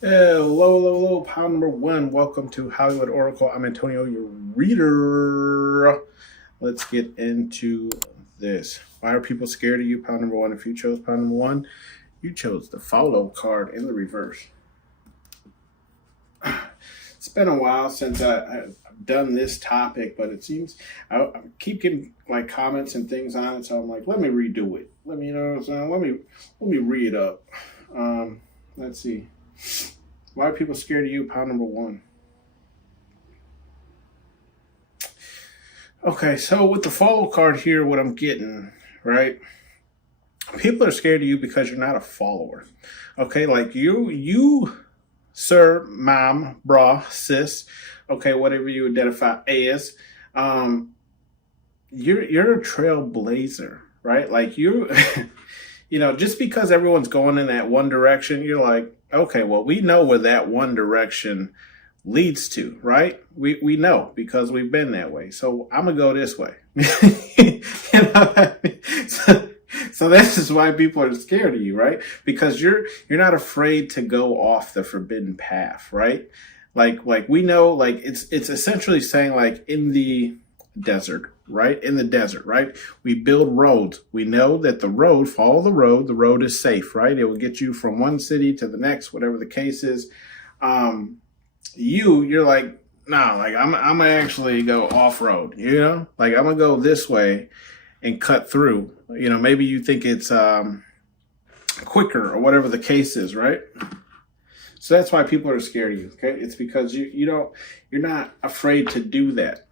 Hello, pound number one. Welcome to Hollywood Oracle. I'm Antonio, your reader. Let's get into this. Why are people scared of you, pound number one? If you chose pound number one, you chose the follow card in the reverse. It's been a while since I've done this topic, but it seems I keep getting like comments and things on it, so I'm like, let me redo it. Let me, let me read up. Let's see. Why are people scared of you, pound number one? Okay, so with the follow card here, what I'm getting, right? People are scared of you because you're not a follower. Okay, like you, sir, mom, brah, sis, okay, whatever you identify as, you're a trailblazer, right? Like you, just because everyone's going in that one direction, you're like, okay, well, we know where that one direction leads to, right? We know because we've been that way. So I'm gonna go this way. you know what I mean? So this is why people are scared of you, right? Because you're not afraid to go off the forbidden path, right? Like we know, like it's essentially saying like in the desert, right? In the desert, right? We build roads. We know that follow the road is safe, right? It will get you from one city to the next, whatever the case is. You're like, nah, like I'm gonna actually go off road, like I'm gonna go this way and cut through. Maybe you think it's quicker or whatever the case is, right? So that's why people are scared of you. Okay, it's because you're not afraid to do that.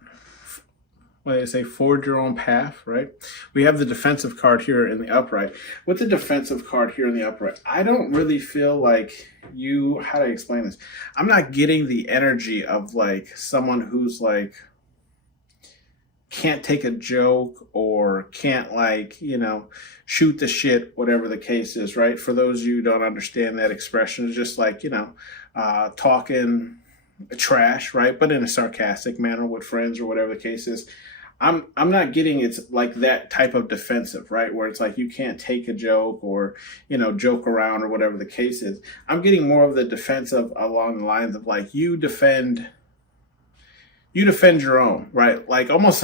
What do they say? Forge your own path, right? We have the defensive card here in the upright. With the defensive card here in the upright, I don't really feel like how do I explain this? I'm not getting the energy of like someone who's like, can't take a joke or can't shoot the shit, whatever the case is, right? For those of you who don't understand that expression, it's just like, talking trash, right? But in a sarcastic manner with friends or whatever the case is. I'm not getting it's like that type of defensive, right? Where it's like you can't take a joke or, joke around or whatever the case is. I'm getting more of the defensive along the lines of like you defend your own, right? Like almost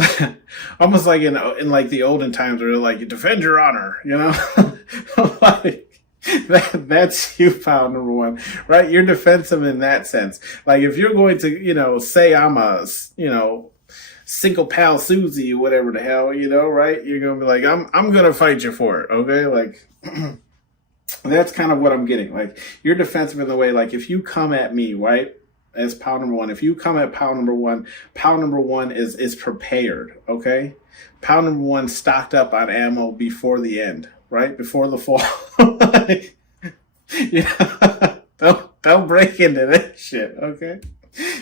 almost like in like the olden times where like you defend your honor, like that's you, pound number one, right? You're defensive in that sense. Like if you're going to, say I'm a, single pal Susie, whatever the hell, right? You're gonna be like, I'm gonna fight you for it, okay? Like that's kind of what I'm getting. Like you're defensive in the way, like if you come at me, right? As pound number one, if you come at pound number one is prepared, okay? Pound number one stocked up on ammo before the end, right? Before the fall. Don't break into that shit, okay?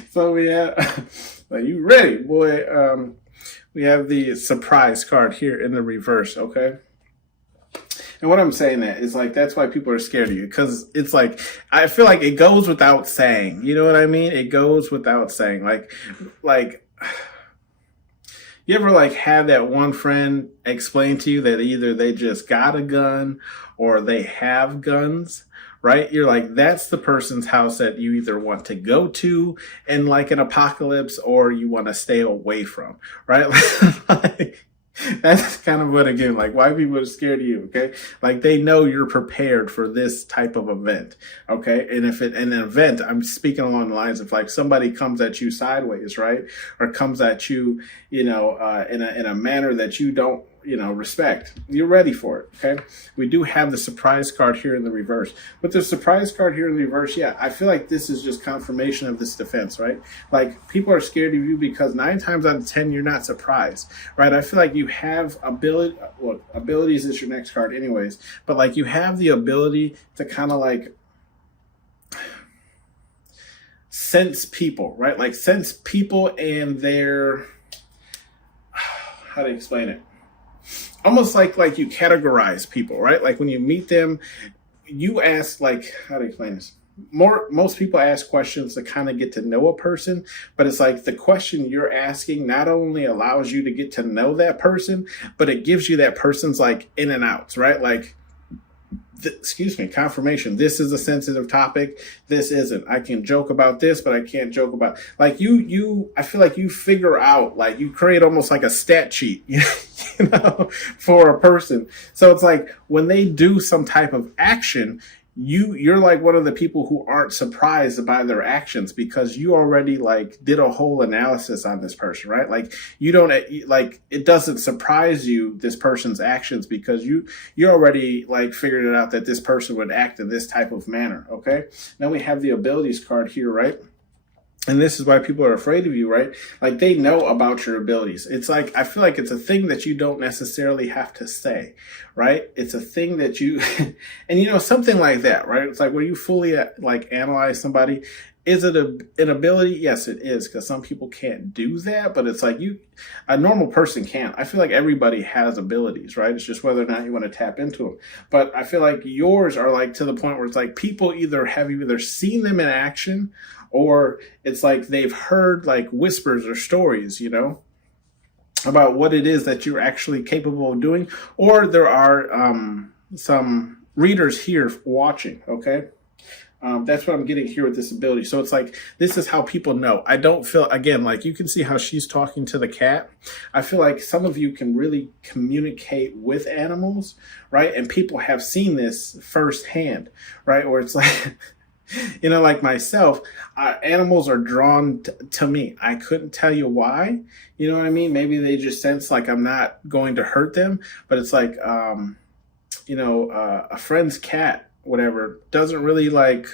So we have, are you ready, boy? We have the surprise card here in the reverse, okay? And what I'm saying that is like, that's why people are scared of you. Because it's like, I feel like it goes without saying. You know what I mean? It goes without saying. Like, you ever like have that one friend explain to you that either they just got a gun or they have guns, right? You're like, that's the person's house that you either want to go to in like an apocalypse or you want to stay away from, right? like, that's kind of what, again, like why people are scared of you, okay? Like they know you're prepared for this type of event, okay? And if an event, I'm speaking along the lines of like somebody comes at you sideways, right? Or comes at you, in a manner that you don't, respect. You're ready for it, okay? We do have the surprise card here in the reverse. With the surprise card here in the reverse, yeah, I feel like this is just confirmation of this defense, right? Like people are scared of you because 9 times out of 10, you're not surprised, right? I feel like you have abilities is your next card anyways, but like you have the ability to kind of like sense people, right? Like sense people and their, how to explain it? Almost like you categorize people, right? Like when you meet them, you ask like, how to explain this? Most people ask questions to kind of get to know a person, but it's like the question you're asking not only allows you to get to know that person, but it gives you that person's like in and outs, right? Like excuse me, confirmation. This is a sensitive topic. This isn't. I can joke about this, but I can't joke about, like, I feel like you figure out, like, you create almost like a stat sheet, you know, for a person. So it's like when they do some type of action, you're like one of the people who aren't surprised by their actions because you already like did a whole analysis on this person, right? Like you don't, like, it doesn't surprise you, this person's actions, because you already like figured it out that this person would act in this type of manner. Okay. Now we have the abilities card here, right? And this is why people are afraid of you, right? Like they know about your abilities. It's like, I feel like it's a thing that you don't necessarily have to say, right? It's a thing that you, and you know, something like that, right? It's like when you fully like analyze somebody, is it an ability? Yes, it is, because some people can't do that, but it's like a normal person can't. I feel like everybody has abilities, right? It's just whether or not you want to tap into them. But I feel like yours are like to the point where it's like people have either seen them in action, or it's like they've heard like whispers or stories, you know, about what it is that you're actually capable of doing. Or there are some readers here watching, okay? That's what I'm getting here with this ability. So it's like, this is how people know. I don't feel, again, like you can see how she's talking to the cat. I feel like some of you can really communicate with animals, right? And people have seen this firsthand, right? Or it's like, you know, like myself, animals are drawn to me. I couldn't tell you why. You know what I mean? Maybe they just sense like I'm not going to hurt them. But it's like, you know, a friend's cat, whatever, doesn't really like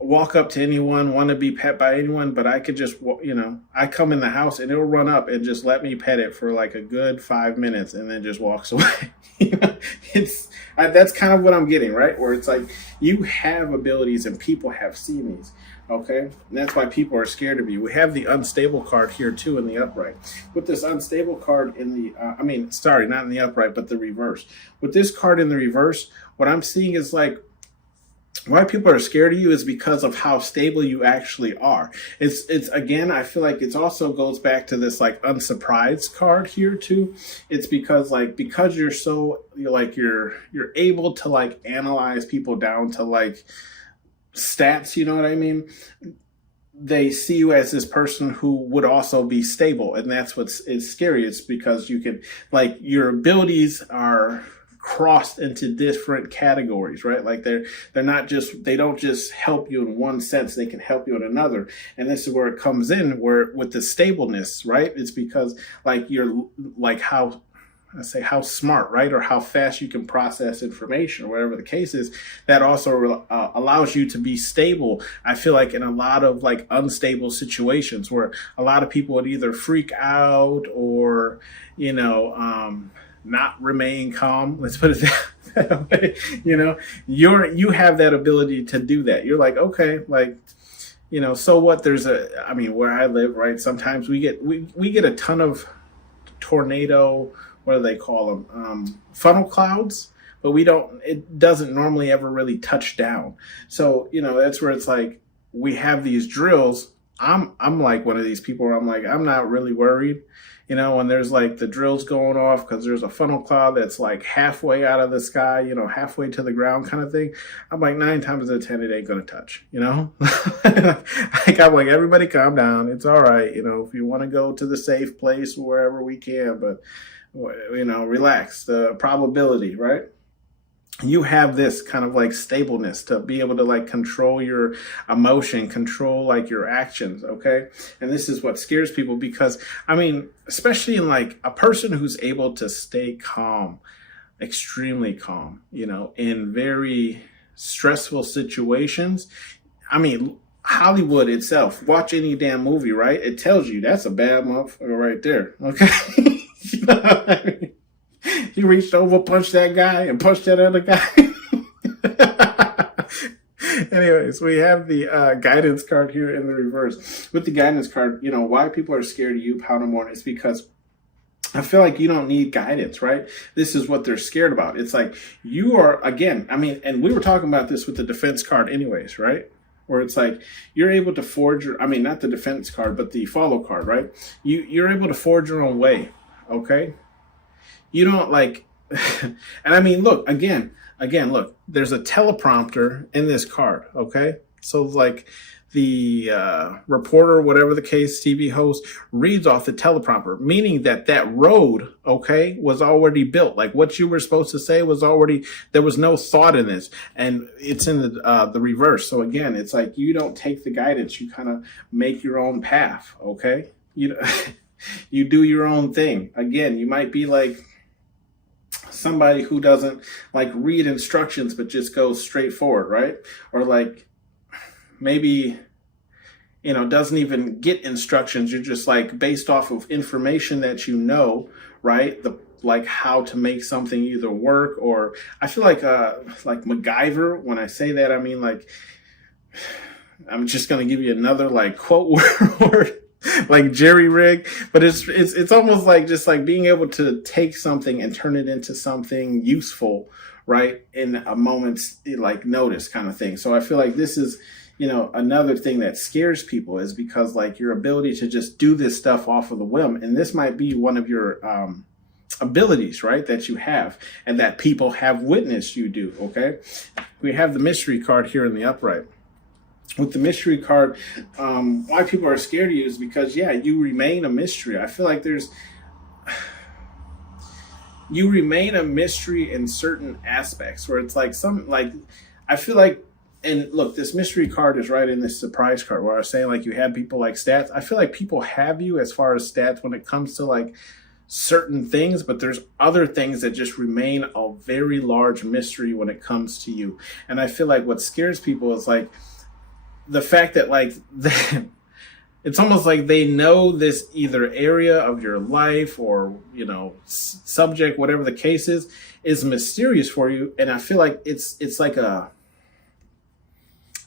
walk up to anyone, want to be pet by anyone, but I could just, you know, I come in the house and it'll run up and just let me pet it for like a good 5 minutes and then just walks away. You know, that's kind of what I'm getting, right? Where it's like you have abilities and people have seen these. Okay, and that's why people are scared of you. We have the unstable card here too in the upright. With this unstable card in the, not in the upright, but the reverse. With this card in the reverse, what I'm seeing is like, why people are scared of you is because of how stable you actually are. It's again, I feel like it also goes back to this like unsurprised card here too. It's because you're able to like analyze people down to like stats, you know what I mean? They see you as this person who would also be stable, and that's what's scary. It's because you can, like, your abilities are crossed into different categories, right? Like they don't just help you in one sense, they can help you in another. And this is where it comes in, where with the stableness, right? It's because like you're like how smart, right? Or how fast you can process information, or whatever the case is, that also allows you to be stable. I feel like in a lot of like unstable situations where a lot of people would either freak out or, you know, not remain calm. Let's put it that way. You know, you have that ability to do that. You're like, okay, like, you know, so what? Where I live, right? Sometimes we get a ton of tornado, what do they call them? Funnel clouds, but it doesn't normally ever really touch down. So, you know, that's where it's like, we have these drills. I'm like one of these people where I'm like, I'm not really worried. You know, when there's like the drills going off because there's a funnel cloud that's like halfway out of the sky, you know, halfway to the ground kind of thing. I'm like 9 times out of 10, it ain't going to touch, you know? Like, I'm like, everybody calm down. It's all right. You know, if you want to go to the safe place, wherever we can, but, you know, relax. The probability, right? You have this kind of like stableness to be able to like control your emotion, control like your actions. Okay. And this is what scares people because, I mean, especially in like a person who's able to stay calm, extremely calm, you know, in very stressful situations. I mean, Hollywood itself, watch any damn movie, right? It tells you that's a bad motherfucker right there. Okay. You know what I mean? He reached over, punched that guy, and punched that other guy. Anyways, we have the guidance card here in the reverse. With the guidance card, you know, why people are scared of you, Powder Morning, is because I feel like you don't need guidance, right? This is what they're scared about. It's like you are, again, I mean, and we were talking about this with the defense card anyways, right? Where it's like you're able to forge not the defense card, but the follow card, right? You're able to forge your own way, okay? You don't like, And I mean, look, again, look, there's a teleprompter in this card, okay? So like the reporter, whatever the case, TV host, reads off the teleprompter, meaning that that road, okay, was already built. Like what you were supposed to say was already, there was no thought in this. And it's in the reverse. So again, it's like you don't take the guidance, you kind of make your own path, okay? You, you do your own thing. Again, you might be like somebody who doesn't like read instructions but just goes straight forward, right? Or like maybe, you know, doesn't even get instructions. You're just like based off of information that you know, right? The like how to make something either work, or I feel like MacGyver. When I say that, I mean like I'm just gonna give you another like quote word like jerry rig, but it's almost like just like being able to take something and turn it into something useful, right, in a moment's like notice kind of thing. So I feel like this is, you know, another thing that scares people is because like your ability to just do this stuff off of the whim, and this might be one of your abilities, right, that you have and that people have witnessed you do. Okay, we have the mystery card here in the upright. With the mystery card, why people are scared of you is because, yeah, you remain a mystery. I feel like you remain a mystery in certain aspects where it's like I feel like, and look, this mystery card is right in this surprise card where I was saying like you had people like stats. I feel like people have you as far as stats when it comes to like certain things, but there's other things that just remain a very large mystery when it comes to you. And I feel like what scares people is like, the fact that like it's almost like they know this either area of your life or, you know, subject, whatever the case is mysterious for you. And I feel like it's like I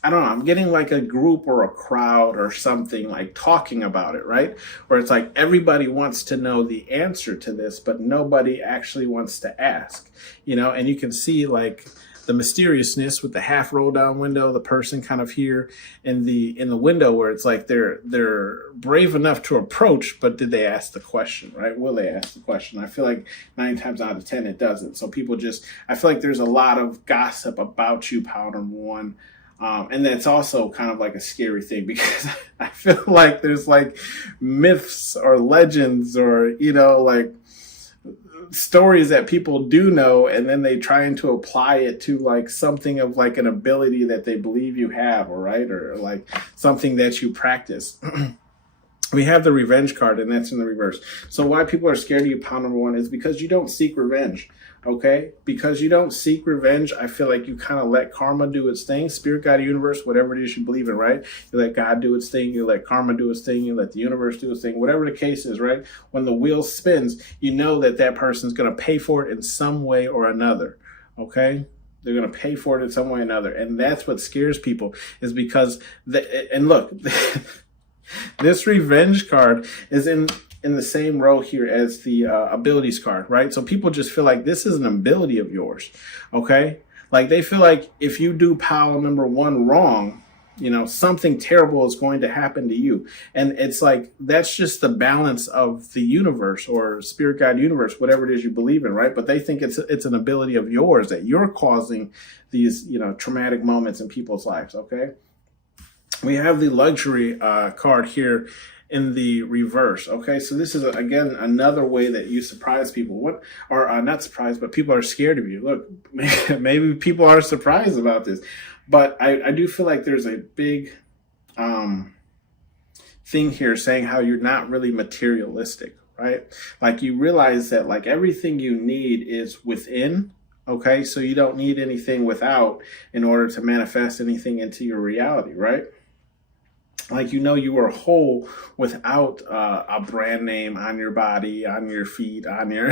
don't know, I'm getting like a group or a crowd or something like talking about it, right? Where it's like everybody wants to know the answer to this, but nobody actually wants to ask, you know. And you can see like the mysteriousness with the half roll down window, the person kind of here in the window where it's like they're brave enough to approach, but did they ask the question, right? Will they ask the question? I feel like 9 times out of 10 it doesn't. So people just, I feel like there's a lot of gossip about you, Powder One. And that's also kind of like a scary thing because I feel like there's like myths or legends or, you know, like stories that people do know, and then they trying to apply it to like something of like an ability that they believe you have, or right, or like something that you practice. We have the revenge card, and that's in the reverse. So why people are scared of you, Pound Number One, is because you don't seek revenge. Okay, because you don't seek revenge, I feel like you kind of let karma do its thing. Spirit, God, universe, whatever it is you believe in, right? You let God do its thing, you let karma do its thing, you let the universe do its thing, whatever the case is, right? When the wheel spins, you know that that person's going to pay for it in some way or another, okay? They're going to pay for it in some way or another. And that's what scares people, is because, and look, this revenge card is in the same row here as the abilities card, right? So people just feel like this is an ability of yours, okay? Like they feel like if you do Powell Number One wrong, you know, something terrible is going to happen to you. And it's like, that's just the balance of the universe or spirit guide universe, whatever it is you believe in, right? But they think it's an ability of yours that you're causing these, you know, traumatic moments in people's lives, okay? We have the luxury card here in the reverse. Okay, so this is again another way that you surprise people. What are not surprised, but people are scared of you. Look, maybe people are surprised about this, but I do feel like there's a big thing here saying how you're not really materialistic, right? Like you realize that like everything you need is within. Okay, so you don't need anything without in order to manifest anything into your reality, right? Like, you know, you are whole without a brand name on your body, on your feet, on your,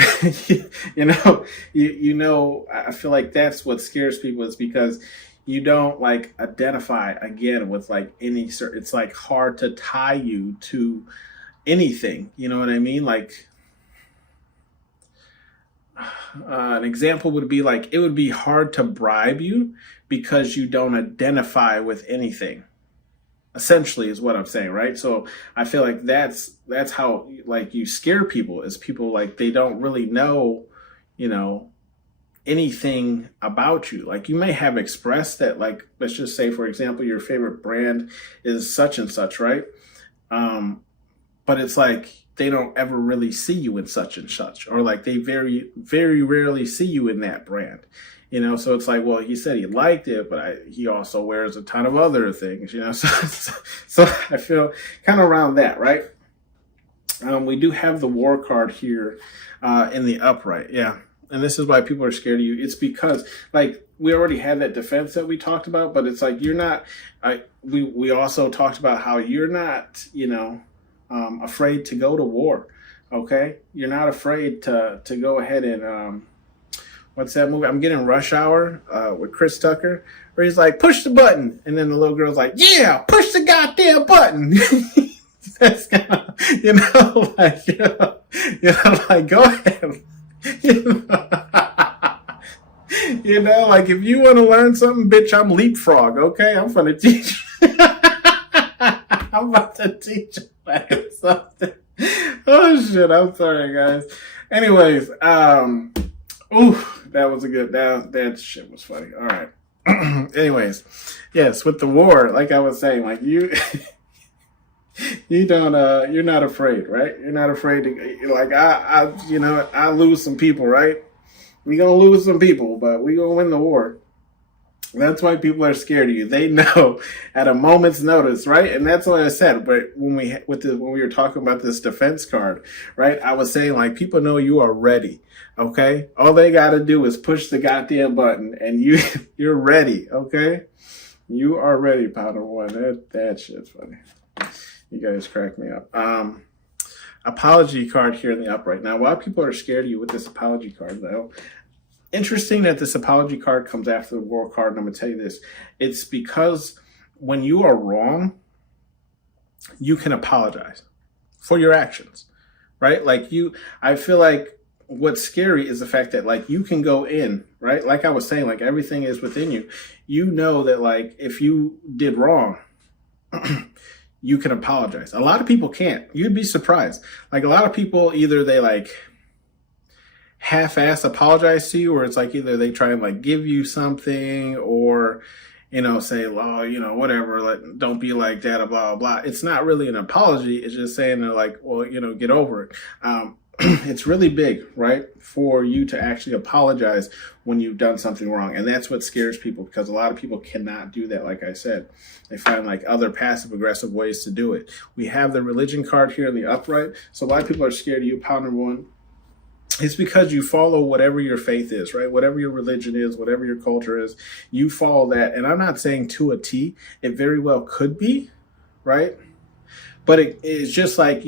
you know, I feel like that's what scares people, is because you don't like identify again with like any certain, it's like hard to tie you to anything. You know what I mean? Like, an example would be like, it would be hard to bribe you because you don't identify with anything. Essentially is what I'm saying, right? So I feel like that's how like you scare people, is people like they don't really know, you know, anything about you. Like you may have expressed that, like, let's just say, for example, your favorite brand is such and such, right? But it's like they don't ever really see you in such and such, or like they very, very rarely see you in that brand. So it's like, well, he said he liked it, but he also wears a ton of other things, so I feel kind of around that, right? We do have the war card here in the upright. Yeah. And this is why people are scared of you. It's because, like, we already had that defense that we talked about, but it's like you're not, we also talked about how you're not, afraid to go to war, okay? You're not afraid to go ahead and, what's that movie? I'm getting Rush Hour with Chris Tucker, where he's like, push the button. And then the little girl's like, yeah, push the goddamn button. That's kind of, like go ahead. Like if you want to learn something, bitch, I'm leapfrog, okay? I'm gonna teach you. I'm about to teach you something. Oh shit, I'm sorry guys. Anyways, that was a good, that shit was funny. All right. Anyways, yes, with the war, like I was saying, like you you're not afraid, right? You're not afraid to, like, I lose some people, right? We gonna lose some people, but we gonna win the war. That's why people are scared of you. They know at a moment's notice, right? And that's what I said. But when we were talking about this defense card, right? I was saying, like, people know you are ready. Okay, all they gotta do is push the goddamn button, and you're ready. Okay, you are ready, Powder One. That shit's funny. You guys crack me up. Apology card here in the upright. Now, why people are scared of you with this apology card, though? Interesting that this apology card comes after the war card, and I'm going to tell you this. It's because when you are wrong, you can apologize for your actions, right? Like I feel like what's scary is the fact that, like, you can go in, right? Like I was saying, like, everything is within you. You know that, like, if you did wrong, you can apologize. A lot of people can't. You'd be surprised. Like, a lot of people, either they, like, half-ass apologize to you, or it's like either they try and, like, give you something, or, say, oh, whatever, like, don't be like that, blah, blah, blah. It's not really an apology. It's just saying they're like, well, get over it. It's really big, right, for you to actually apologize when you've done something wrong. And that's what scares people, because a lot of people cannot do that. Like I said, they find, like, other passive aggressive ways to do it. We have the religion card here in the upright. So a lot of people are scared of you, Pound number one. It's because you follow whatever your faith is, right? Whatever your religion is, whatever your culture is, you follow that. And I'm not saying to a T. It very well could be, right? But it's just like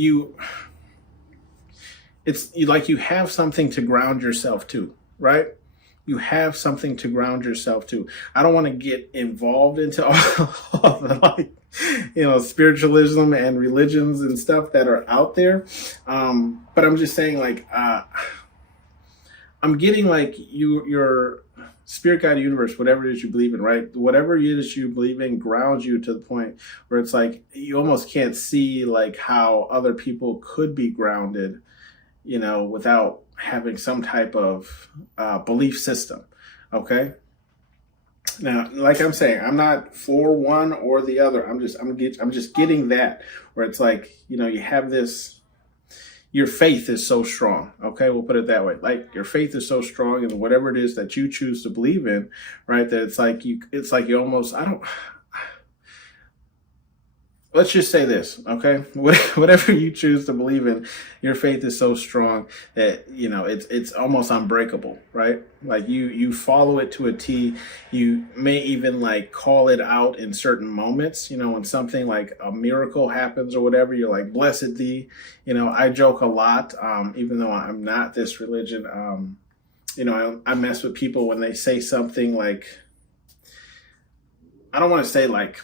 it's like you have something to ground yourself to, right? You have something to ground yourself to. I don't want to get involved into all the, like, spiritualism and religions and stuff that are out there. But I'm just saying, like, I'm getting, like, your spirit guide universe, whatever it is you believe in, right? Whatever it is you believe in grounds you to the point where it's like you almost can't see, like, how other people could be grounded, without having some type of belief system. Okay. Now, like I'm saying, I'm not for one or the other. I'm just getting that, where it's like, you have this, your faith is so strong. Okay. We'll put it that way. Like, your faith is so strong in whatever it is that you choose to believe in, right? That it's like you almost, let's just say this, okay? Whatever you choose to believe in, your faith is so strong that, it's almost unbreakable, right? Like, you follow it to a T. You may even, like, call it out in certain moments, when something like a miracle happens or whatever, you're like, blessed thee. I joke a lot, even though I'm not this religion. I mess with people when they say something like, I don't want to say, like,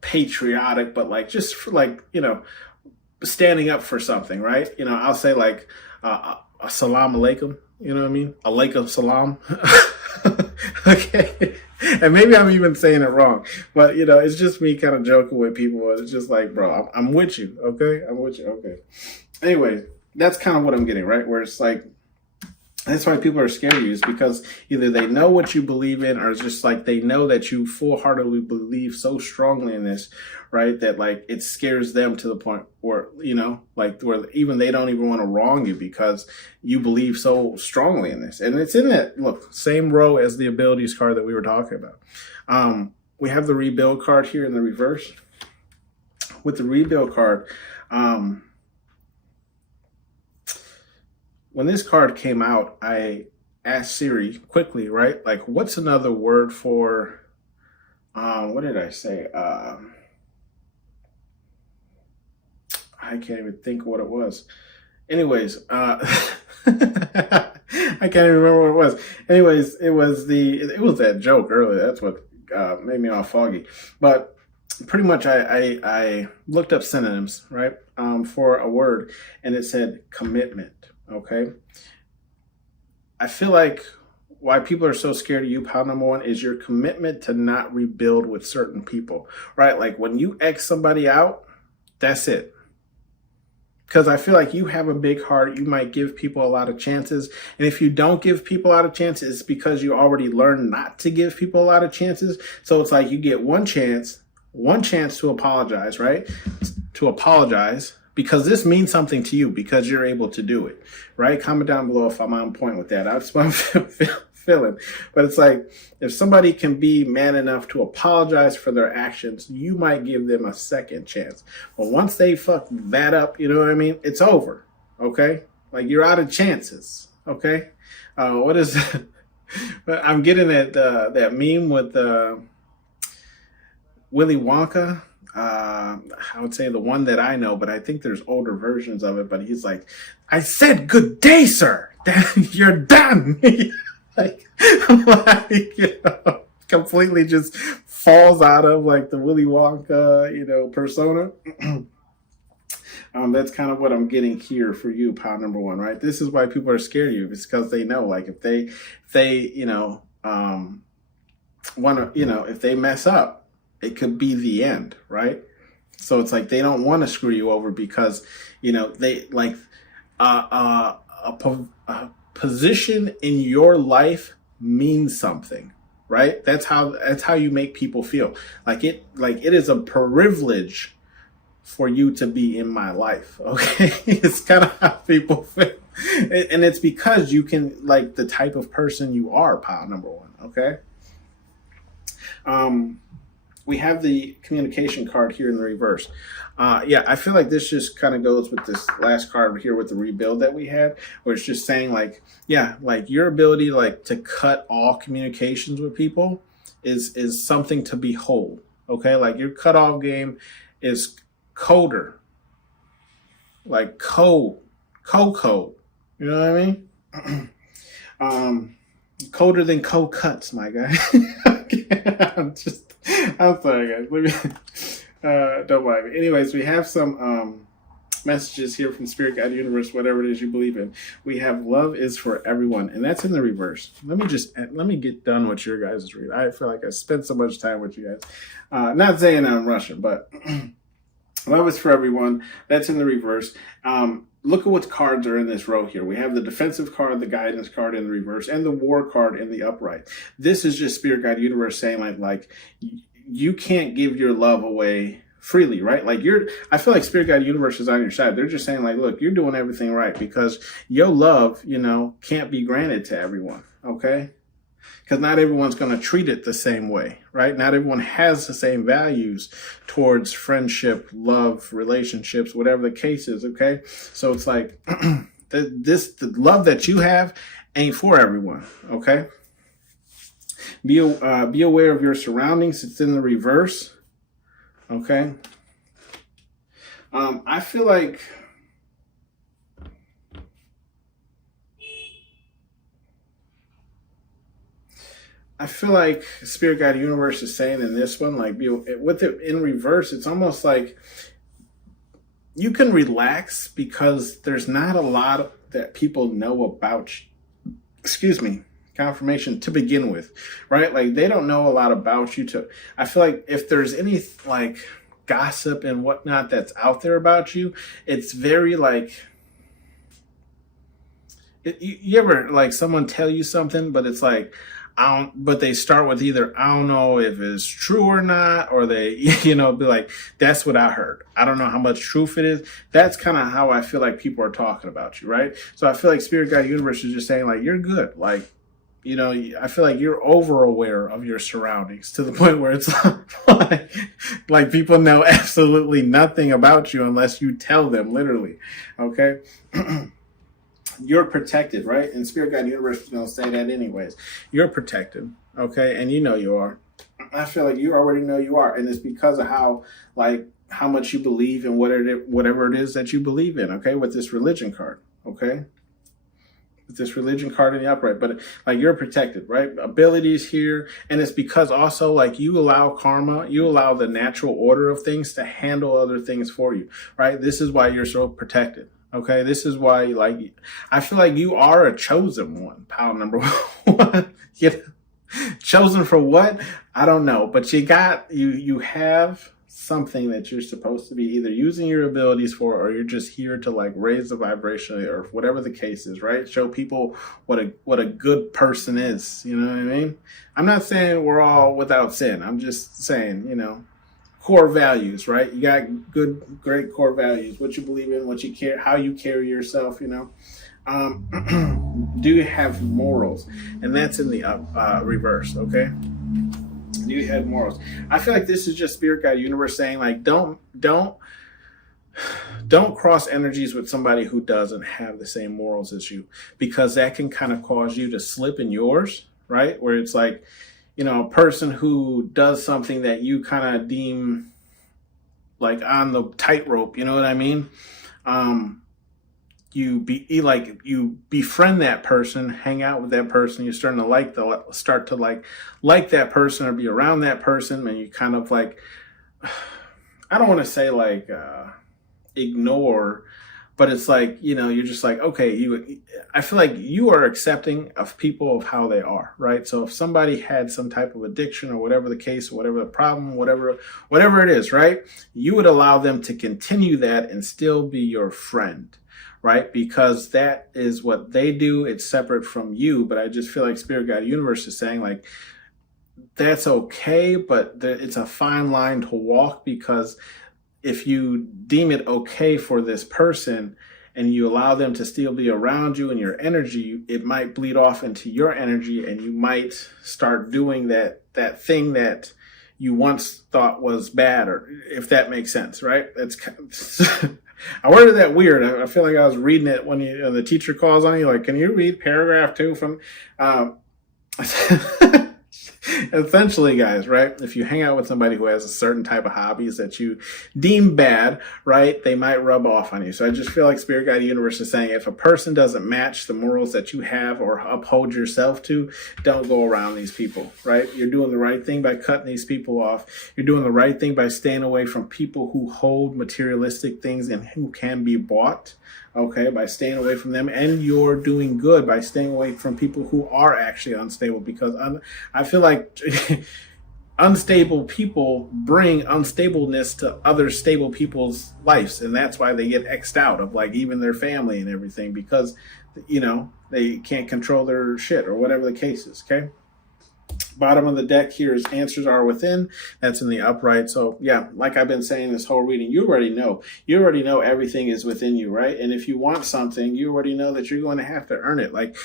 patriotic, but, like, just for, like, standing up for something, right? I'll say, like, assalamu alaikum, you know what I mean? Alaikum salam. Okay. And maybe I'm even saying it wrong, but, it's just me kind of joking with people. It's just like, bro, I'm with you. Okay. I'm with you. Okay. Anyway, that's kind of what I'm getting, right? Where it's like, That's why people are scared of you, is because either they know what you believe in, or it's just like they know that you full-heartedly believe so strongly in this, right? That like it scares them to the point where, like where even they don't even want to wrong you because you believe so strongly in this. And it's in that, look, same row as the abilities card that we were talking about. We have the rebuild card here in the reverse. With the rebuild card, when this card came out, I asked Siri quickly, right? Like, what's another word for, what did I say? I can't even think what it was. Anyways, I can't even remember what it was. Anyways, it was that joke earlier. That's what made me all foggy. But pretty much I looked up synonyms, right, for a word, and it said commitment. Okay. I feel like why people are so scared of you, pile number one, is your commitment to not rebuild with certain people, right? Like when you X somebody out, that's it. Because I feel like you have a big heart. You might give people a lot of chances. And if you don't give people a lot of chances, it's because you already learned not to give people a lot of chances. So it's like you get one chance to apologize, right? To apologize. Because this means something to you because you're able to do it, right? Comment down below if I'm on point with that. That's what I'm feeling. But it's like, if somebody can be man enough to apologize for their actions, you might give them a second chance. But once they fuck that up, you know what I mean? It's over, okay? Like you're out of chances, okay? What is I'm getting that meme with Willy Wonka. I would say the one that I know, but I think there's older versions of it. But he's like, I said, good day, sir. You're done. Completely just falls out of like the Willy Wonka, persona. That's kind of what I'm getting here for you, pile number one, right? This is why people are scared of you. It's because they know, like, if they if they mess up, it could be the end, right? So it's like they don't want to screw you over because, they like a position in your life means something, right? That's how you make people feel. Like it is a privilege for you to be in my life, okay? It's kind of how people feel. And it's because you can, like, the type of person you are, pile number one, okay? We have the communication card here in the reverse. I feel like this just kind of goes with this last card here with the rebuild that we had, where it's just saying like your ability to cut all communications with people is something to behold. Okay, like your cutoff game is colder, like code. You know what I mean? Colder than cold cuts, my guy. I'm sorry, guys. Don't mind me. Anyways, we have some messages here from Spirit Guide Universe, whatever it is you believe in. We have love is for everyone, and that's in the reverse. Let me get done with your guys' read. I feel like I spent so much time with you guys. Not saying I'm Russian, but love is for everyone. That's in the reverse. Look at what cards are in this row here. We have the defensive card, the guidance card in the reverse, and the war card in the upright. This is just Spirit Guide Universe saying like you can't give your love away freely, right? Like I feel like Spirit Guide Universe is on your side. They're just saying like, look, you're doing everything right because your love, can't be granted to everyone, okay? Because not everyone's going to treat it the same way, right? Not everyone has the same values towards friendship, love, relationships, whatever the case is, okay? So it's like the love that you have ain't for everyone, okay? Be aware of your surroundings. It's in the reverse, okay? I feel like Spirit Guide Universe is saying in this one, like, with it in reverse, it's almost like you can relax because there's not a lot that people know about, confirmation to begin with, right? Like, they don't know a lot about you I feel like if there's any, like, gossip and whatnot that's out there about you, it's very, like, You ever like someone tell you something, but it's like, I don't, but they start with either, I don't know if it's true or not, or they, be like, that's what I heard. I don't know how much truth it is. That's kind of how I feel like people are talking about you, right? So I feel like Spirit Guide Universe is just saying, like, you're good. Like, I feel like you're over aware of your surroundings to the point where it's like people know absolutely nothing about you unless you tell them, literally. Okay. You're protected, right? And Spirit Guide Universe is going to say that anyways. You're protected, okay? And you know you are. I feel like you already know you are. And it's because of how much you believe in whatever it is that you believe in, okay? With this religion card, okay? With this religion card in the upright. But like, you're protected, right? Abilities here. And it's because also like you allow karma, you allow the natural order of things to handle other things for you, right? This is why you're so protected. Okay, this is why, like, I feel like you are a chosen one, pal number one. Chosen for what? I don't know, but you have something that you're supposed to be either using your abilities for, or you're just here to like raise the vibration of the earth, whatever the case is, right? Show people what a good person is. You know what I mean? I'm not saying we're all without sin. I'm just saying, core values, right? You got great core values, what you believe in, what you care, how you carry yourself, do you have morals? And that's in the reverse, okay? Do you have morals? I feel like this is just Spirit Guide Universe saying, like, don't cross energies with somebody who doesn't have the same morals as you, because that can kind of cause you to slip in yours, right? Where it's like, a person who does something that you kind of deem like on the tightrope, you know what I mean? You befriend that person, hang out with that person. You're starting to start to like that person or be around that person, and you kind of like, I don't want to say like ignore. But it's like, you're just like, okay, I feel like you are accepting of people of how they are, right? So if somebody had some type of addiction or whatever the case, or whatever the problem, whatever it is, right? You would allow them to continue that and still be your friend, right? Because that is what they do. It's separate from you. But I just feel like Spirit Guide Universe is saying like, that's okay, but it's a fine line to walk, because if you deem it okay for this person and you allow them to still be around you and your energy, it might bleed off into your energy, and you might start doing that thing that you once thought was bad, or if that makes sense, right? That's I worded that weird. I feel like I was reading it when the teacher calls on you, like, can you read paragraph 2 from essentially, guys, right? If you hang out with somebody who has a certain type of hobbies that you deem bad, right, they might rub off on you. So I just feel like Spirit Guide Universe is saying, if a person doesn't match the morals that you have or uphold yourself to, don't go around these people, right? You're doing the right thing by cutting these people off. You're doing the right thing by staying away from people who hold materialistic things and who can be bought. Okay, by staying away from them. And you're doing good by staying away from people who are actually unstable, because I feel like unstable people bring unstableness to other stable people's lives, and that's why they get X'd out of like even their family and everything, because they can't control their shit or whatever the case is. Okay, bottom of the deck here is answers are within. That's in the upright. So yeah, like I've been saying this whole reading, you already know everything is within you, right? And if you want something, you already know that you're going to have to earn it. Like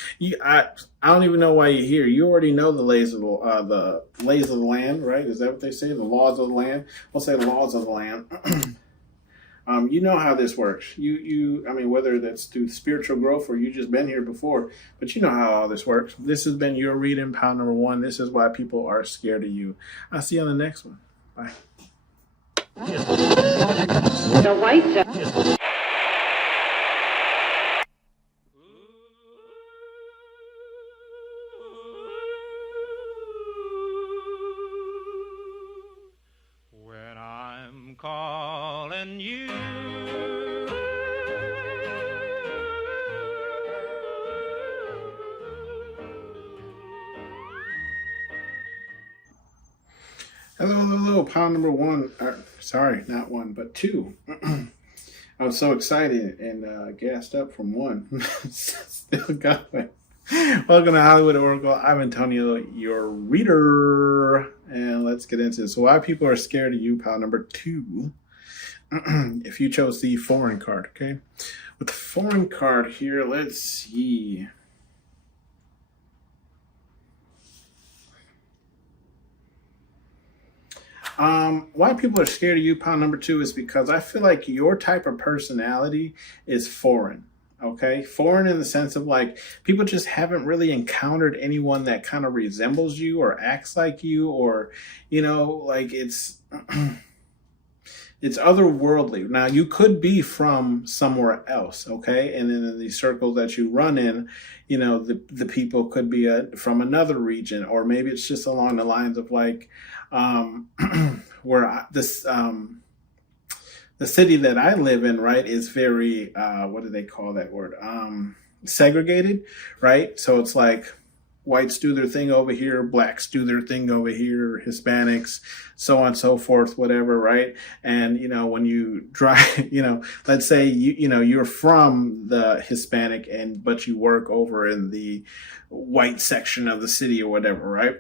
I don't even know why you're here. You already know the lays of the land, right? Is that what they say? The laws of the land. We'll say the laws of the land. You know how this works. I mean, whether that's through spiritual growth or you just been here before, but you know how all this works. This has been your reading, pile number 1. This is why people are scared of you. I'll see you on the next one. Bye. The white. When I'm calling you, Hello, pile number 1. Sorry, not 1, but 2. I was so excited and gassed up from one. Still going. Welcome to Hollywood at Oracle. I'm Antonio, your reader. And let's get into this. So why people are scared of you, pile number 2. If you chose the foreign card, okay? With the foreign card here, let's see. Why people are scared of you, pile number 2, is because I feel like your type of personality is foreign. Okay, foreign in the sense of like people just haven't really encountered anyone that kind of resembles you or acts like you, or like it's it's otherworldly. Now you could be from somewhere else, okay, and then in the circles that you run in, the people could be from another region, or maybe it's just along the lines of like where the city that I live in, right, is very, what do they call that word? Segregated, right? So it's like whites do their thing over here, blacks do their thing over here, Hispanics, so on and so forth, whatever, right? And, when you drive, let's say, you're from the Hispanic but you work over in the white section of the city or whatever, right?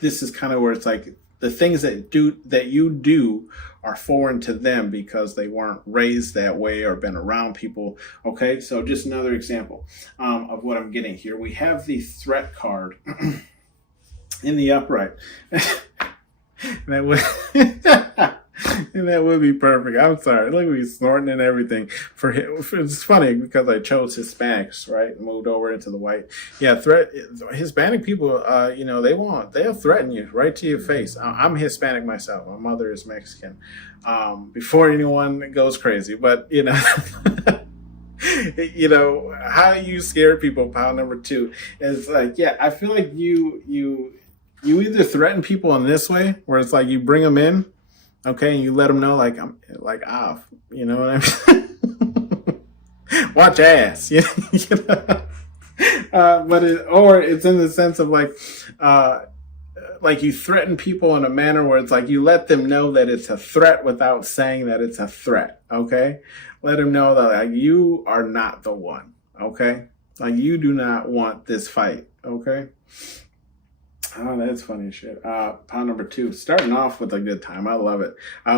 This is kind of where it's like the things that you do are foreign to them because they weren't raised that way or been around people. Okay, so just another example of what I'm getting here. We have the threat card in the upright. And that would be perfect. I'm sorry. Look at me snorting and everything. It's funny because I chose Hispanics, right? Moved over into the white. Yeah, Hispanic people, they'll threaten you right to your face. I'm Hispanic myself. My mother is Mexican. Before anyone goes crazy, but how you scare people, pile number 2, is like, yeah, I feel like you either threaten people in this way, where it's like you bring them in, okay, and you let them know, like, I'm like off, you know what I mean? Watch ass, or it's in the sense of like you threaten people in a manner where it's like you let them know that it's a threat without saying that it's a threat, okay? Let them know that like you are not the one, okay? Like you do not want this fight, okay? Oh, that's funny as shit. Pile number 2, starting off with a good time. I love it.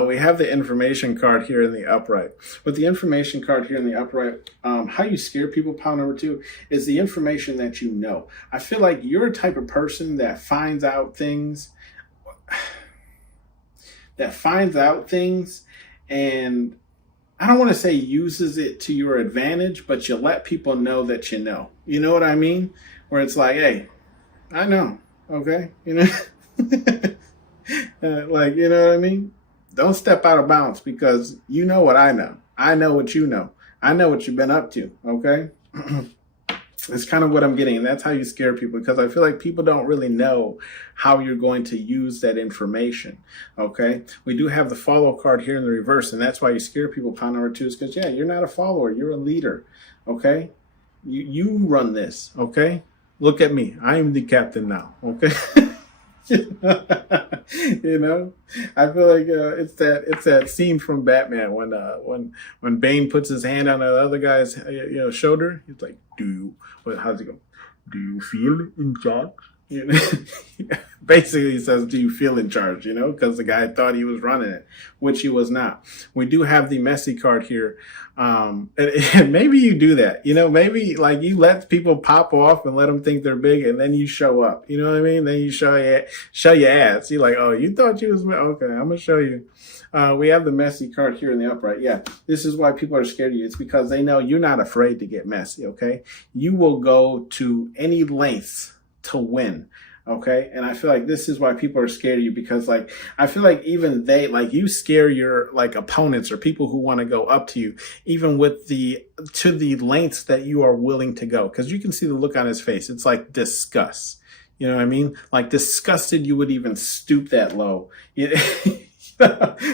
We have the information card here in the upright. With the information card here in the upright, how you scare people, pile number 2, is the information that you know. I feel like you're a type of person that finds out things, and I don't want to say uses it to your advantage, but you let people know that you know. You know what I mean? Where it's like, hey, I know. Okay, like, you know what I mean? Don't step out of bounds because you know what I know. I know what you know. I know what you've been up to, okay? It's kind of what I'm getting, and that's how you scare people, because I feel like people don't really know how you're going to use that information, okay? We do have the follow card here in the reverse, and that's why you scare people, pile number 2, is because, yeah, you're not a follower. You're a leader, okay? You run this, okay? Look at me. I am the captain now. Okay. I feel like it's that scene from Batman when Bane puts his hand on the other guy's shoulder. He's like, how's it go? Do you feel in charge? Basically, he says, do you feel in charge? Because the guy thought he was running it, which he was not. We do have the messy card here. And maybe you do that, maybe like you let people pop off and let them think they're big, and then you show up, you know what I mean? Then you show your ass. You're like, oh, you thought you was, okay, I'm gonna show you. We have the messy card here in the upright. Yeah, this is why people are scared of you. It's because they know you're not afraid to get messy, okay? You will go to any lengths to win, okay? And I feel like this is why people are scared of you, because like I feel like even they, like, you scare your like opponents or people who want to go up to you, even with the lengths that you are willing to go, because you can see the look on his face. It's like disgust, you know what I mean? Like disgusted you would even stoop that low.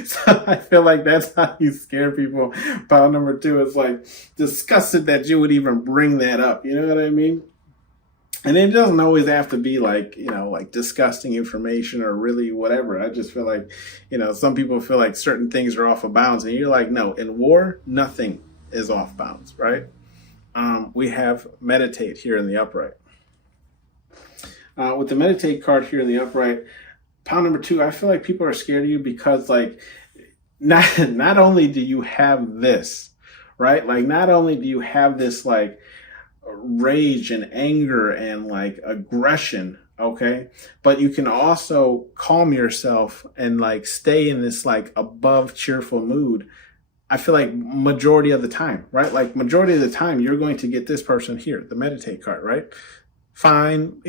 So I feel like that's how you scare people. Pile number 2 is like disgusted that you would even bring that up, you know what I mean? And it doesn't always have to be like, like disgusting information or really whatever. I just feel like, some people feel like certain things are off of bounds. And you're like, no, in war, nothing is off bounds, right? We have meditate here in the upright. With the meditate card here in the upright, pile number 2, I feel like people are scared of you because like, not only do you have this, right? Like not only do you have this like rage and anger and like aggression, okay, but you can also calm yourself and like stay in this like above cheerful mood. I feel like majority of the time, right? Like majority of the time you're going to get this person here, the meditate card, right? Fine,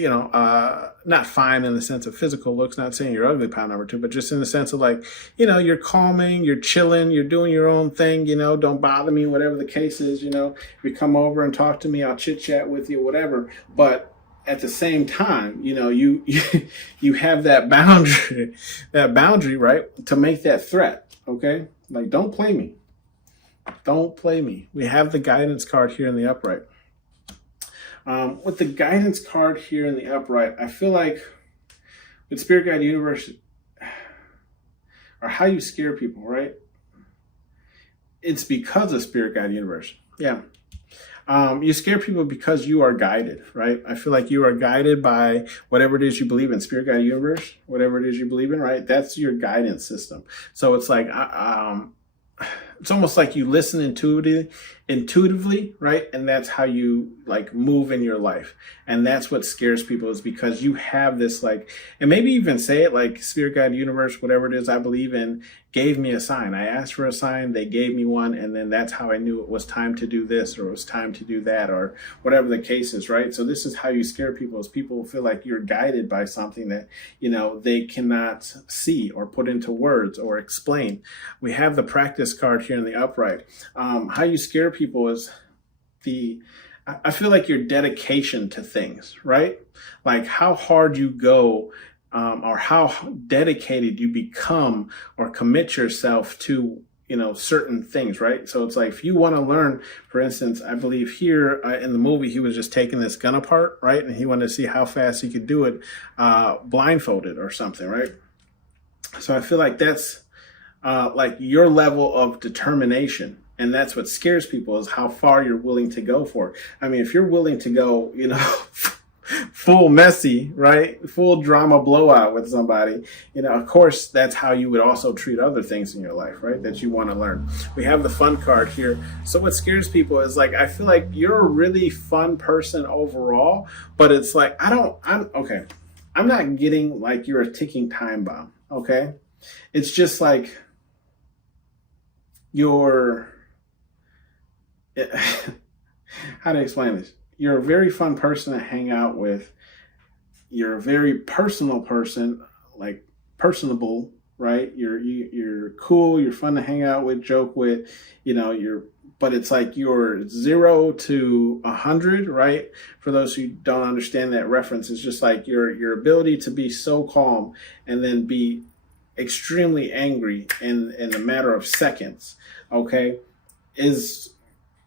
not fine in the sense of physical looks, not saying you're ugly, pile number 2, but just in the sense of like, you're calming, you're chilling, you're doing your own thing, don't bother me, whatever the case is, if you come over and talk to me, I'll chit chat with you, whatever. But at the same time, you you have that boundary, right, to make that threat, okay? Like, don't play me. Don't play me. We have the guidance card here in the upright. With the guidance card here in the upright, I feel like with Spirit Guide Universe, or how you scare people, right? It's because of Spirit Guide Universe. Yeah. You scare people because you are guided, right? I feel like you are guided by whatever it is you believe in, Spirit Guide Universe, whatever it is you believe in, right? That's your guidance system. So it's like, it's almost like you listen intuitively, right? And that's how you like move in your life. And that's what scares people, is because you have this like, and maybe even say it like, Spirit Guide Universe, whatever it is I believe in, gave me a sign. I asked for a sign, they gave me one, and then that's how I knew it was time to do this, or it was time to do that, or whatever the case is, right? So this is how you scare people, is people feel like you're guided by something that, they cannot see or put into words or explain. We have the practice card here in the upright. How you scare people is I feel like your dedication to things, right? Like how hard you go, or how dedicated you become or commit yourself to, certain things, right? So it's like, if you want to learn, for instance, I believe here in the movie, he was just taking this gun apart, right? And he wanted to see how fast he could do it blindfolded or something, right? So I feel like that's like your level of determination. And that's what scares people, is how far you're willing to go for it. I mean, if you're willing to go, full messy, right? Full drama blowout with somebody, of course, that's how you would also treat other things in your life, right? That you want to learn. We have the fun card here. So what scares people is like, I feel like you're a really fun person overall, but it's like, I'm not getting like you're a ticking time bomb, okay? It's just like how to explain this? You're a very fun person to hang out with. You're a very personal person, like personable, right? You're cool. You're fun to hang out with, joke with. But it's like you're 0 to 100, right? For those who don't understand that reference, it's just like your ability to be so calm and then be extremely angry in a matter of seconds, okay, is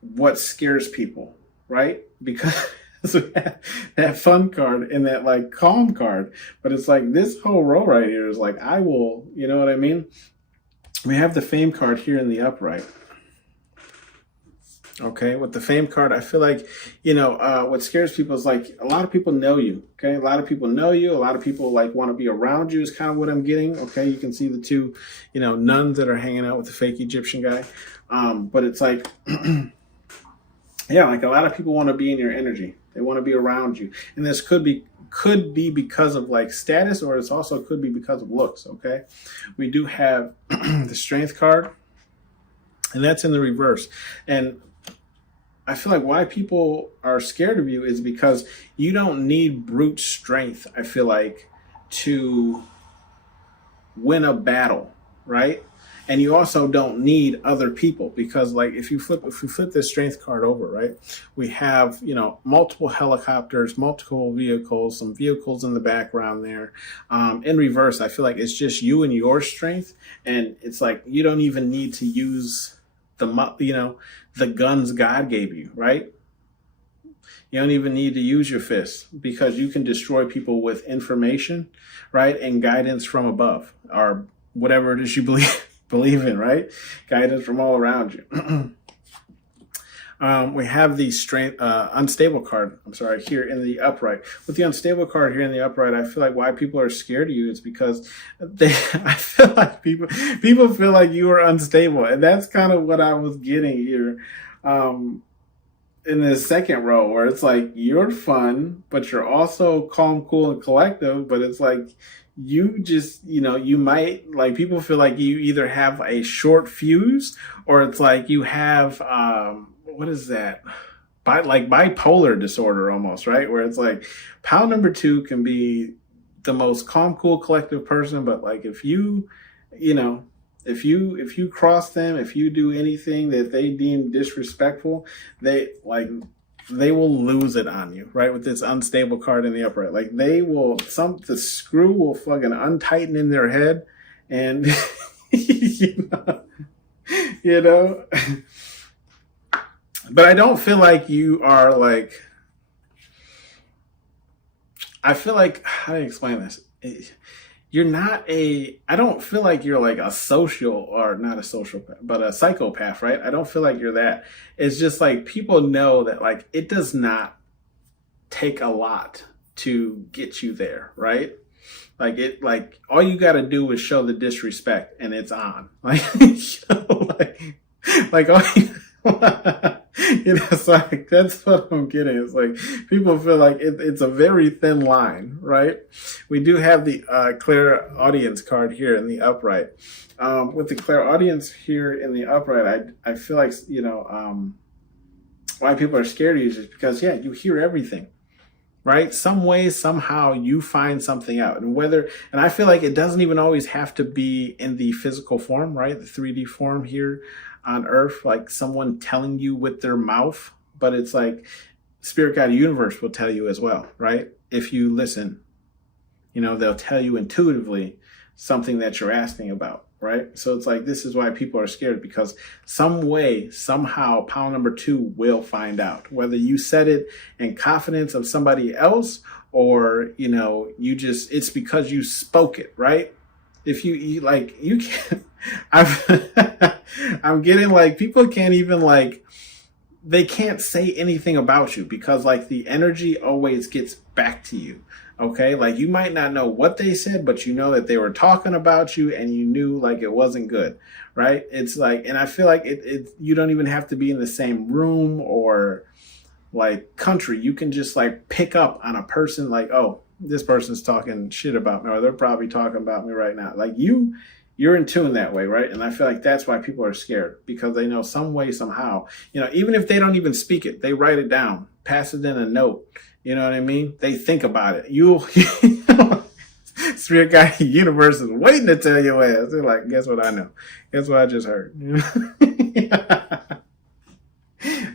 what scares people, right? Because we have that fun card and that like calm card, but it's like this whole row right here is like, I will, you know what I mean? We have the fame card here in the upright. Okay, with the fame card, I feel like, what scares people is like, a lot of people know you, okay? A lot of people know you. A lot of people like want to be around you is kind of what I'm getting, okay? You can see the two, nuns that are hanging out with the fake Egyptian guy. But it's like, yeah, like a lot of people want to be in your energy. They want to be around you. And this could be because of like status, or it's also could be because of looks, okay? We do have the strength card, and that's in the reverse. And I feel like why people are scared of you is because you don't need brute strength, I feel like, to win a battle, right? And you also don't need other people, because like if we flip this strength card over, right, we have, multiple helicopters, multiple vehicles, some vehicles in the background there. In reverse, I feel like it's just you and your strength. And it's like, you don't even need to use the guns God gave you, right? You don't even need to use your fists because you can destroy people with information, right? And guidance from above, or whatever it is you believe in, right? Guidance from all around you. We have the unstable card, here in the upright. With the unstable card here in the upright, I feel like why people are scared of you is because I feel like people feel like you are unstable. And that's kind of what I was getting here. In the second row, where it's like you're fun, but you're also calm, cool, and collective. But it's like you just, you might, like, people feel like you either have a short fuse, or it's like you have, what is that? Like bipolar disorder almost, right? Where it's like pal number 2 can be the most calm, cool, collective person, but like if you cross them, if you do anything that they deem disrespectful, they will lose it on you, right? With this unstable card in the upright, like the screw will fucking untighten in their head, and you know. But I don't feel like you are like. I feel like, how do you explain this? You're not I don't feel like you're like a social, or not a sociopath, but a psychopath, right? I don't feel like you're that. It's just like people know that like it does not take a lot to get you there, right? Like all you got to do is show the disrespect and it's on. Like, like all you, it's like, that's what I'm getting. It's like people feel like it's a very thin line, right? We do have the clairaudience card here in the upright. With the clairaudience here in the upright, I feel like, why people are scared of you is just because, you hear everything, right? Some way, somehow you find something out. And I feel like it doesn't even always have to be in the physical form, right? The 3D form here on Earth, like someone telling you with their mouth, but it's like spirit guide universe will tell you as well, right? If you listen, they'll tell you intuitively something that you're asking about, right? So it's like, this is why people are scared, because some way, somehow, pal number 2 will find out, whether you said it in confidence of somebody else, or, it's because you spoke it, right? If you can't, I'm getting like, people can't even they can't say anything about you because like the energy always gets back to you. Okay. Like you might not know what they said, but you know that they were talking about you and you knew like it wasn't good. Right. It's like, and I feel like you don't even have to be in the same room or like country. You can just like pick up on a person like, oh, this person's talking shit about me, or they're probably talking about me right now. Like you're in tune that way, right? And I feel like that's why people are scared, because they know some way, somehow, even if they don't even speak it, they write it down, pass it in a note. You know what I mean? They think about it. Spirit guide universe is waiting to tell your ass. They're like, guess what I know? Guess what I just heard?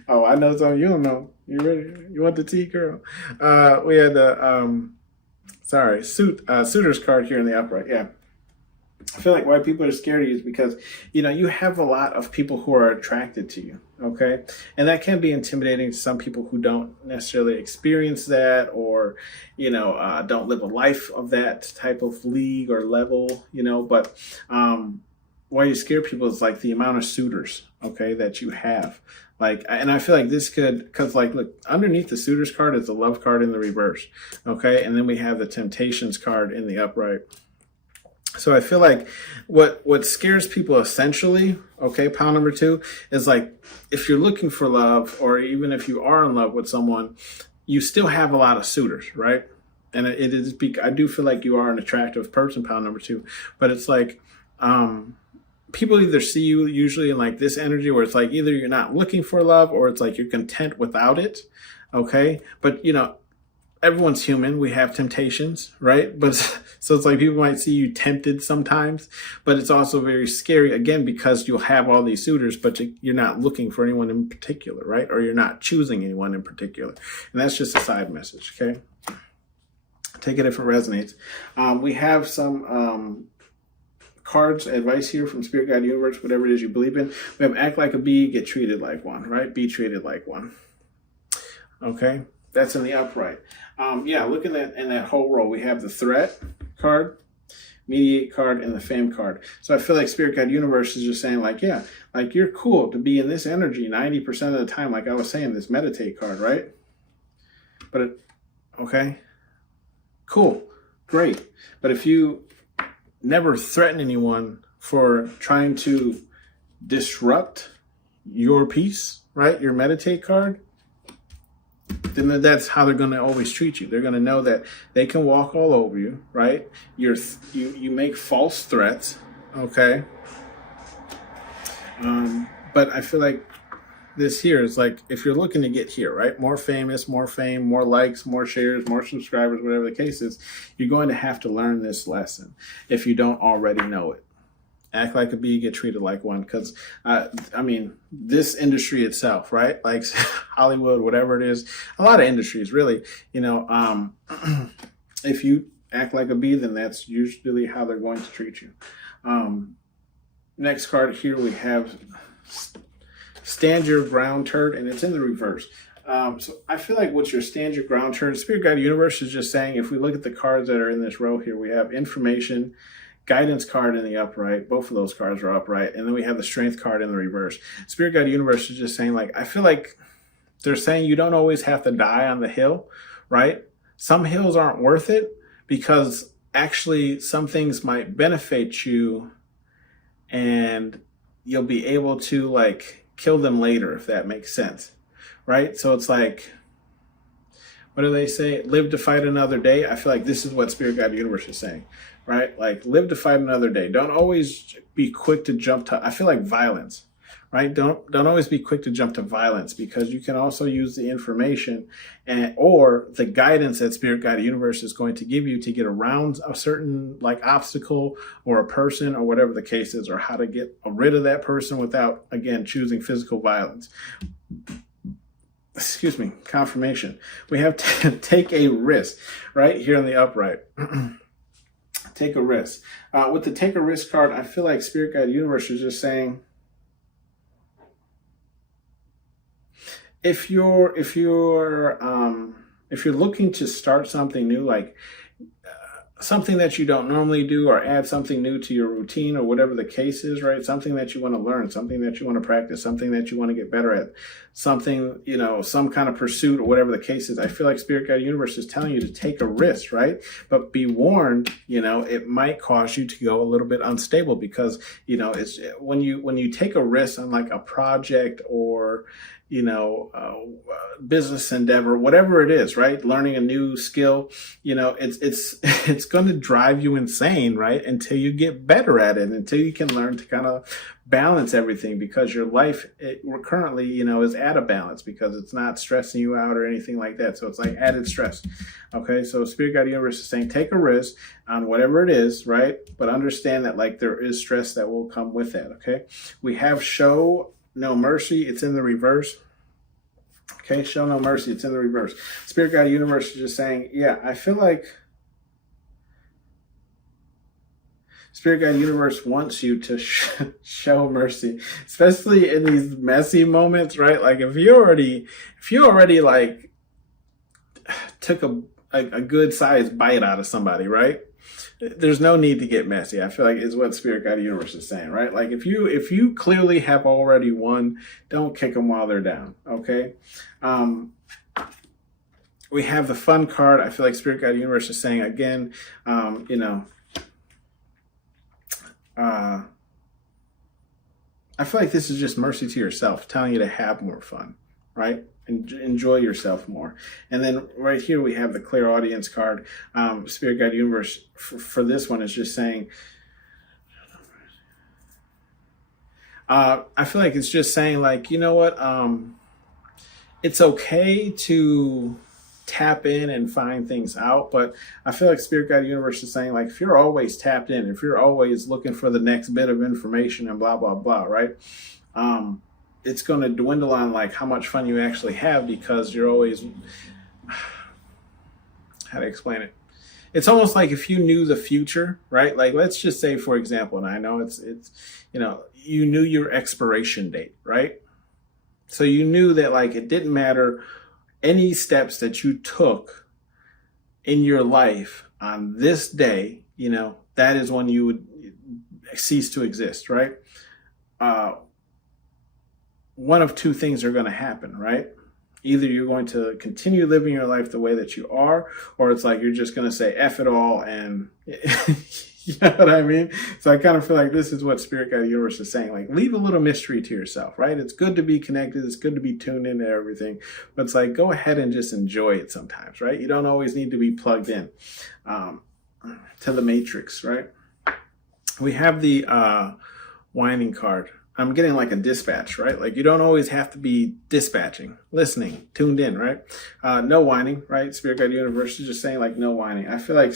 Oh, I know something you don't know. You ready? You want the tea, girl? We had the suitor's card here in the upright. Yeah. I feel like why people are scared of you is because, you have a lot of people who are attracted to you, okay? And that can be intimidating to some people who don't necessarily experience that, or, don't live a life of that type of league or level, but why you scare people is like the amount of suitors, okay, that you have. Like, and I feel like this because like, look, underneath the suitors card is the love card in the reverse, okay? And then we have the temptations card in the upright. So I feel like what scares people essentially, okay, pile number 2, is like if you're looking for love, or even if you are in love with someone, you still have a lot of suitors, right? And I do feel like you are an attractive person, pile number 2, but it's like people either see you usually in like this energy where it's like either you're not looking for love, or it's like you're content without it, okay? But everyone's human. We have temptations, right? But so it's like people might see you tempted sometimes, but it's also very scary again, because you'll have all these suitors, but you're not looking for anyone in particular, right? Or you're not choosing anyone in particular. And that's just a side message. Okay. Take it if it resonates. We have some, cards, advice here from Spirit Guide Universe, whatever it is you believe in. We have act like a bee, get treated like one, right? Be treated like one. Okay, that's in the upright. Yeah, looking at in that whole row, we have the threat card, mediate card, and the fame card. So I feel like Spirit Guide Universe is just saying like, yeah, like you're cool to be in this energy 90% of the time. Like I was saying, this meditate card, right? But okay, cool, great. But if you never threaten anyone for trying to disrupt your peace, right? Your meditate card, then that's how they're going to always treat you. They're going to know that they can walk all over you, right? You make false threats, okay? But I feel like this here is like, if you're looking to get here, right? More famous, more fame, more likes, more shares, more subscribers, whatever the case is, you're going to have to learn this lesson if you don't already know it. Act like a bee, get treated like one. Because, I mean, this industry itself, right? Like Hollywood, whatever it is, a lot of industries, really, you know, if you act like a bee, then that's usually how they're going to treat you. Next card here, we have Stand Your Ground Turd, and it's in the reverse. So I feel like what's your Stand Your Ground Turd? Spirit Guide Universe is just saying, if we look at the cards that are in this row here, we have information, guidance card in the upright. Both of those cards are upright. And then we have the strength card in the reverse. Spirit Guide Universe is just saying, like, I feel like they're saying you don't always have to die on the hill, right? Some hills aren't worth it because actually some things might benefit you and you'll be able to like kill them later, if that makes sense, right? So it's like, what do they say? Live to fight another day. I feel like this is what Spirit Guide Universe is saying, right? Like live to fight another day. Don't always be quick to jump to, I feel like violence, right? Don't always be quick to jump to violence, because you can also use the information or the guidance that Spirit Guide Universe is going to give you to get around a certain like obstacle or a person or whatever the case is, or how to get rid of that person without, again, choosing physical violence. Excuse me, confirmation. We have to take a risk right here in the upright. Take a risk. With the take a risk card, I feel like Spirit Guide Universe is just saying, if you're looking to start something new, like something that you don't normally do, or add something new to your routine, or whatever the case is, right? Something that you want to learn, something that you want to practice, something that you want to get better at, something, you know, some kind of pursuit or whatever the case is. I feel like Spirit Guide Universe is telling you to take a risk, right? But be warned, you know, it might cause you to go a little bit unstable, because, you know, it's when you take a risk on like a project or, you know, business endeavor, whatever it is, right? Learning a new skill, you know, it's going to drive you insane, right? Until you get better at it, until you can learn to kind of balance everything, because your life currently, you know, is at a balance, because it's not stressing you out or anything like that. So it's like added stress. Okay. So Spirit Guide Universe is saying, take a risk on whatever it is, right? But understand that like there is stress that will come with that. Okay. We have Show No Mercy. It's in the reverse. Okay, Show No Mercy. It's in the reverse. Spirit Guide Universe is just saying, yeah, I feel like Spirit Guide Universe wants you to show mercy, especially in these messy moments, right? Like if you already like took a good sized bite out of somebody, right? There's no need to get messy, I feel like, is what Spirit Guide Universe is saying, right? Like if you clearly have already won, don't kick them while they're down, okay? We have the fun card. I feel like Spirit Guide Universe is saying, again, you know, I feel like this is just mercy to yourself, telling you to have more fun, right? Enjoy yourself more. And then right here we have the clear audience card. Spirit Guide Universe for this one is just saying, I feel like it's just saying like, you know what, it's okay to tap in and find things out, but I feel like Spirit Guide Universe is saying like, if you're always tapped in, if you're always looking for the next bit of information and blah blah blah, right, it's going to dwindle on like how much fun you actually have, because you're always, how to explain it, it's almost like if you knew the future, right? Like let's just say, for example, and I know it's you know, you knew your expiration date, right? So you knew that like it didn't matter any steps that you took in your life on this day, that is when you would cease to exist, right? One of two things are going to happen, right? Either you're going to continue living your life the way that you are, or it's like you're just going to say F it all and you know what I mean? So I kind of feel like this is what Spirit Guide Universe is saying. Like, leave a little mystery to yourself, right? It's good to be connected. It's good to be tuned into everything. But it's like, go ahead and just enjoy it sometimes, right? You don't always need to be plugged in to the matrix, right? We have the whining card. I'm getting like a dispatch, right? Like, you don't always have to be dispatching, listening, tuned in, right? No whining, right? Spirit Guide Universe is just saying like no whining. I feel like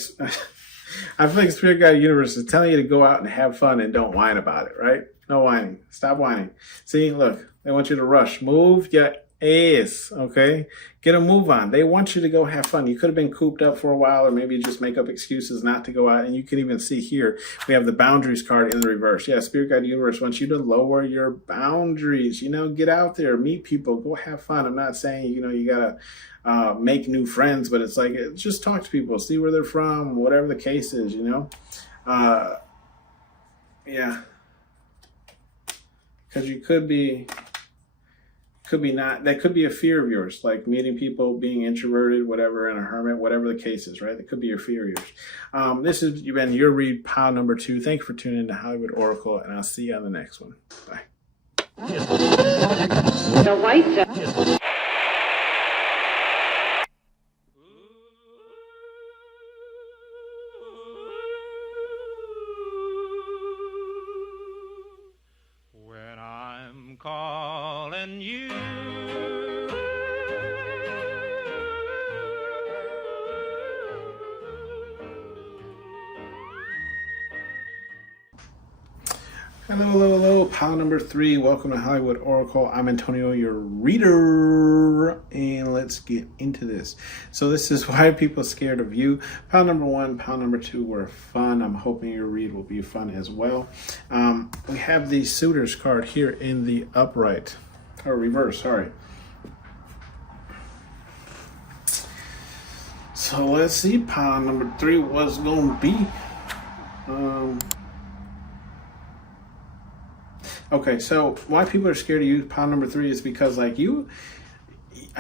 Spirit Guide Universe is telling you to go out and have fun and don't whine about it, right? No whining. Stop whining. See, look, they want you to rush. Move your ass, okay? Get a move on. They want you to go have fun. You could have been cooped up for a while, or maybe just make up excuses not to go out. And you can even see here, we have the boundaries card in the reverse. Yeah, Spirit Guide Universe wants you to lower your boundaries. Get out there, meet people, go have fun. I'm not saying, you gotta make new friends, but it's like, just talk to people, see where they're from, whatever the case is, yeah. Because you could be not, that could be a fear of yours, like meeting people, being introverted, whatever, and a hermit, whatever the case is, right? That could be a fear of yours. This has been your read, pile number 2. Thank you for tuning in to Hollywood Oracle, and I'll see you on the next one. Bye. The white giant. When I'm calling you, Hello, pile number 3. Welcome to Hollywood Oracle. I'm Antonio, your reader, and let's get into this. So this is why people are scared of you. Pile number 1, pile number 2 were fun. I'm hoping your read will be fun as well. We have the Suitors card here in the upright, or reverse, sorry. So let's see, pile number 3 was going to be. Okay, so why people are scared of you, pile number 3, is because I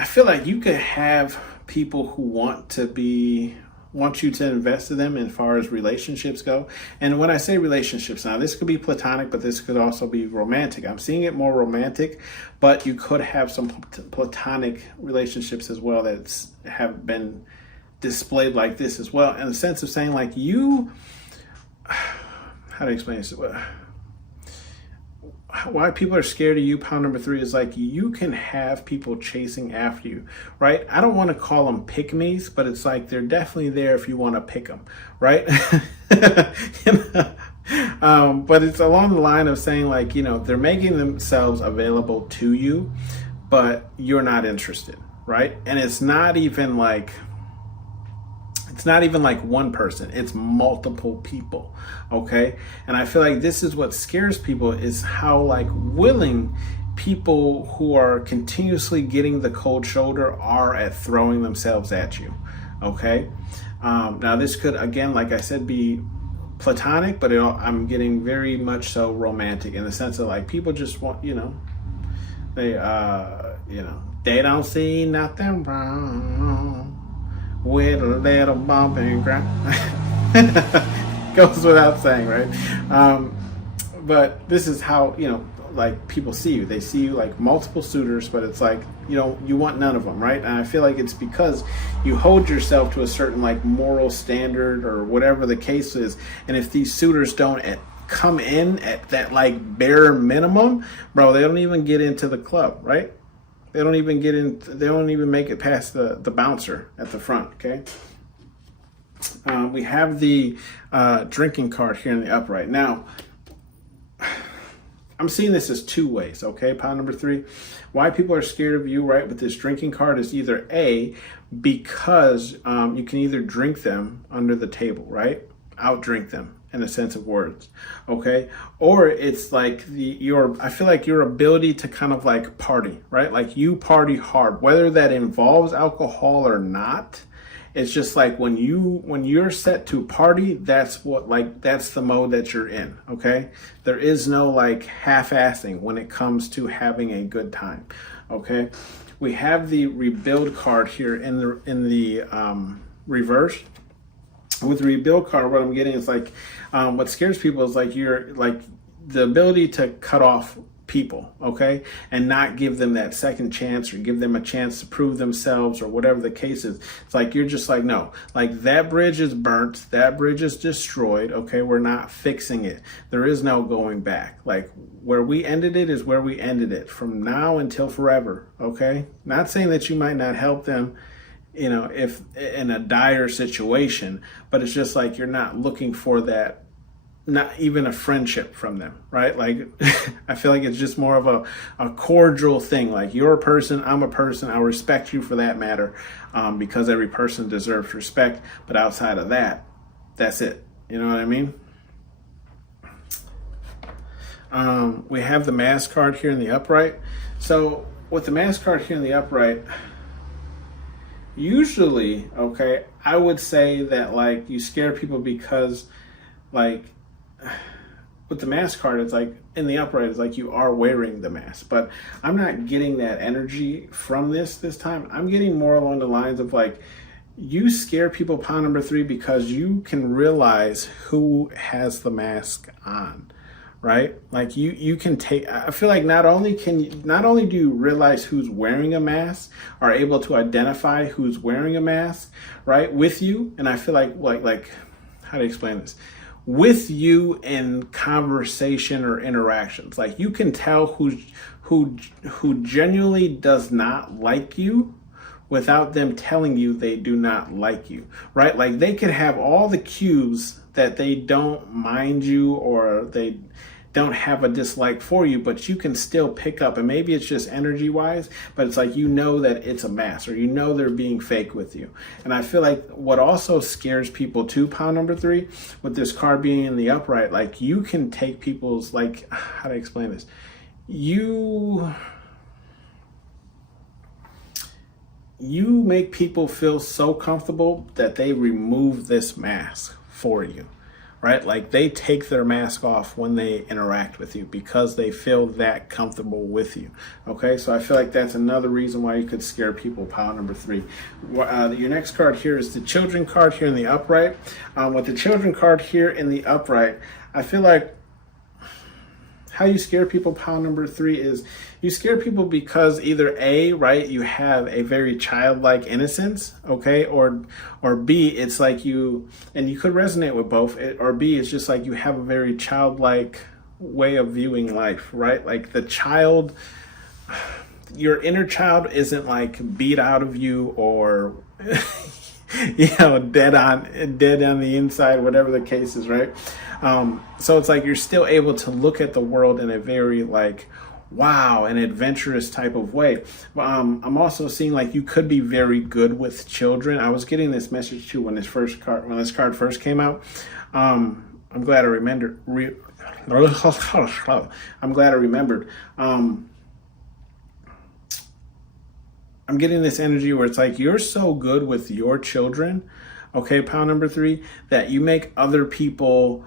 feel like you could have people who want you to invest in them as far as relationships go. And when I say relationships, now this could be platonic, but this could also be romantic. I'm seeing it more romantic, but you could have some platonic relationships as well that have been displayed like this as well, in the sense of saying like how to explain this? Why people are scared of you, pile number 3, is like you can have people chasing after you, right? I don't want to call them pick-me's, but it's like they're definitely there if you want to pick them, right? But it's along the line of saying like, they're making themselves available to you, but you're not interested, right? And it's not even like one person, it's multiple people, okay? And I feel like this is what scares people, is how like willing people who are continuously getting the cold shoulder are at throwing themselves at you, okay? Now this could, again, like I said, be platonic, but I'm getting very much so romantic, in the sense of like people just want, they don't see nothing wrong with a little bump and grind. Goes without saying, right? But this is how, like people see you. They see you like multiple suitors, but it's like, you want none of them, right? And I feel like it's because you hold yourself to a certain like moral standard or whatever the case is. And if these suitors don't come in at that like bare minimum, bro, they don't even get into the club, right? They don't even get in. They don't even make it past the bouncer at the front. Okay. We have the drinking card here in the upright. Now, I'm seeing this as 2 ways. Okay, pile number 3. Why people are scared of you, right? With this drinking card is either A, because you can either drink them under the table, right? outdrink them in a sense of words, okay? Or it's like I feel like your ability to kind of like party, right? Like you party hard, whether that involves alcohol or not. It's just like when you're set to party, that's the mode that you're in, okay? There is no like half-assing when it comes to having a good time, okay? We have the rebuild card here in the reverse. With the rebuild card, what I'm getting is like what scares people is like you're like the ability to cut off people, okay, and not give them that second chance or give them a chance to prove themselves or whatever the case is. It's like you're just like, no, like that bridge is burnt, that bridge is destroyed, okay, we're not fixing it. There is no going back. Like where we ended it is where we ended it from now until forever, okay? Not saying that you might not help them, you know, if in a dire situation, but it's just like you're not looking for that, not even a friendship from them, right? Like I feel like it's just more of a cordial thing. Like you're a person, I'm a person, I'll respect you for that matter, because every person deserves respect. But outside of that, that's it. You know what I mean? We have the mask card here in the upright. So with the mask card here in the upright, usually, okay, I would say that like you scare people because like with the mask card, it's like in the upright, it's like you are wearing the mask. But I'm not getting that energy from this time. I'm getting more along the lines of like you scare people, pile number 3, because you can realize who has the mask on, right? Like you can take, I feel like not only do you realize who's wearing a mask, are able to identify who's wearing a mask, right, with you. And I feel like how to explain this? With you in conversation or interactions, like you can tell who genuinely does not like you without them telling you they do not like you, right? Like they could have all the cues that they don't mind you or they don't have a dislike for you, but you can still pick up, and maybe it's just energy wise, but it's like you know that it's a mask, or you know they're being fake with you. And I feel like what also scares people too, pile number 3, with this card being in the upright, like you can take people's, like, how to explain this? You make people feel so comfortable that they remove this mask for you. Right? Like they take their mask off when they interact with you because they feel that comfortable with you. Okay, so I feel like that's another reason why you could scare people, pile number 3. Your next card here is the children card here in the upright. With the children card here in the upright, I feel like how you scare people, pile number 3, is you scare people because either A, right, you have a very childlike innocence, okay, or B, it's like you, and you could resonate with both, or B, it's just like you have a very childlike way of viewing life, right? Like the child, your inner child isn't like beat out of you or you know, dead on the inside, whatever the case is, right? So it's like you're still able to look at the world in a very like, wow, an adventurous type of way. I'm also seeing like you could be very good with children. I was getting this message too when this card first came out. I'm glad I remembered. I'm glad I remembered. I'm getting this energy where it's like you're so good with your children, okay, pile number 3, that you make other people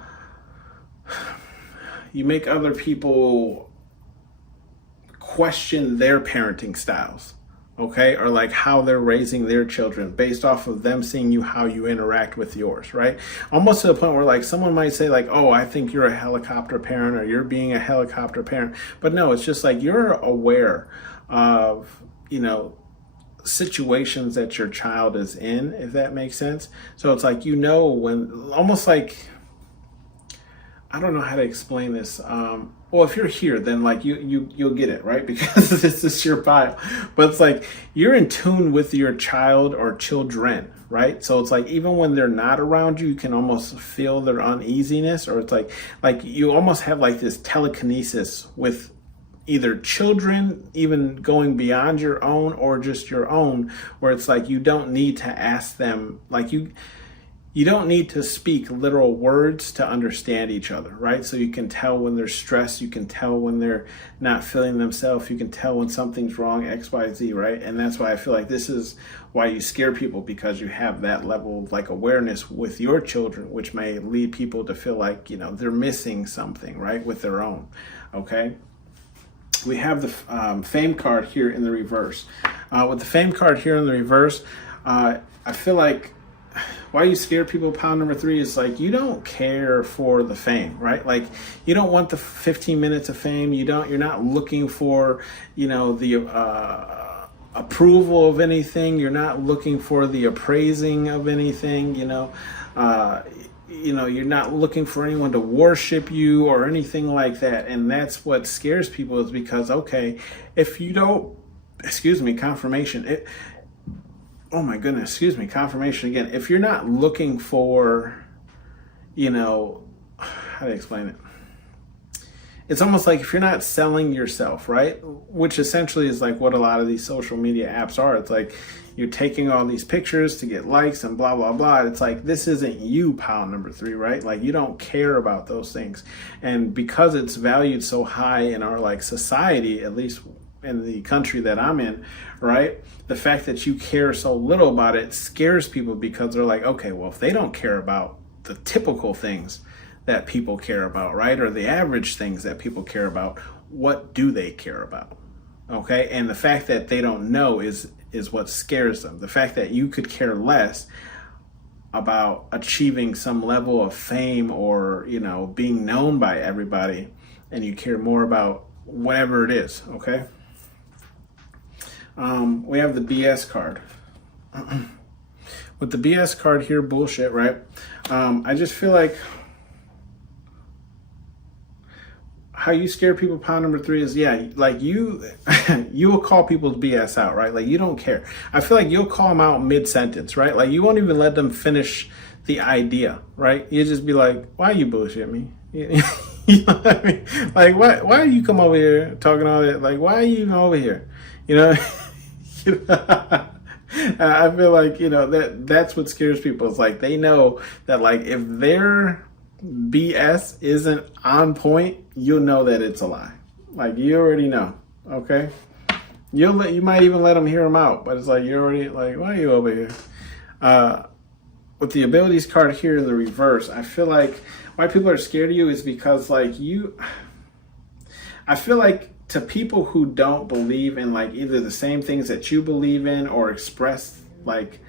question their parenting styles, okay, or like how they're raising their children based off of them seeing you, how you interact with yours, right? Almost to the point where like someone might say like, oh, I think you're a helicopter parent or you're being a helicopter parent. But no, it's just like you're aware of, you know, situations that your child is in, if that makes sense. So it's like, you know, when almost like, I don't know how to explain this. Well, if you're here, then like you'll get it, right? Because this is your pile. But it's like you're in tune with your child or children, right? So it's like even when they're not around you, you can almost feel their uneasiness, or it's like you almost have like this telekinesis with either children, even going beyond your own or just your own, where it's like you don't need to ask them, like you don't need to speak literal words to understand each other, right? So you can tell when they're stressed, you can tell when they're not feeling themselves, you can tell when something's wrong, X, Y, Z, right? And that's why I feel like this is why you scare people, because you have that level of like awareness with your children, which may lead people to feel like, they're missing something, right, with their own, okay? We have the fame card here in the reverse. With the fame card here in the reverse, I feel like why you scare people, pound number 3, is like you don't care for the fame, right? Like you don't want the 15 minutes of fame. You're not looking for, the approval of anything. You're not looking for the appraising of anything, you're not looking for anyone to worship you or anything like that. And that's what scares people, is because, okay, if you don't, confirmation, oh my goodness, confirmation again. If you're not looking for, how do I explain it? It's almost like if you're not selling yourself, right? Which essentially is like what a lot of these social media apps are. It's like you're taking all these pictures to get likes and blah, blah, blah. It's like, this isn't you, pound number 3, right? Like you don't care about those things. And because it's valued so high in our like society, at least in the country that I'm in, right? The fact that you care so little about it scares people, because they're like, okay, well, if they don't care about the typical things that people care about, right? Or the average things that people care about, what do they care about? Okay. And the fact that they don't know is what scares them. The fact that you could care less about achieving some level of fame or, being known by everybody, and you care more about whatever it is. Okay. We have the BS card. With the BS card here, bullshit, right? I just feel like how you scare people, pound number 3, is, like you will call people's BS out, right? Like you don't care. I feel like you'll call them out mid-sentence, right? Like you won't even let them finish the idea, right? You just be like, why you bullshit me? You know what I mean? Like, why you come over here talking all that? Like, why are you even over here? I feel like, that's what scares people. It's like they know that, like, if their BS isn't on point, you'll know that it's a lie. Like, you already know, okay? You might even let them hear them out, but it's like, you're already like, why are you over here? With the abilities card here in the reverse, I feel like why people are scared of you is because, like, I feel like to people who don't believe in like either the same things that you believe in or express, like,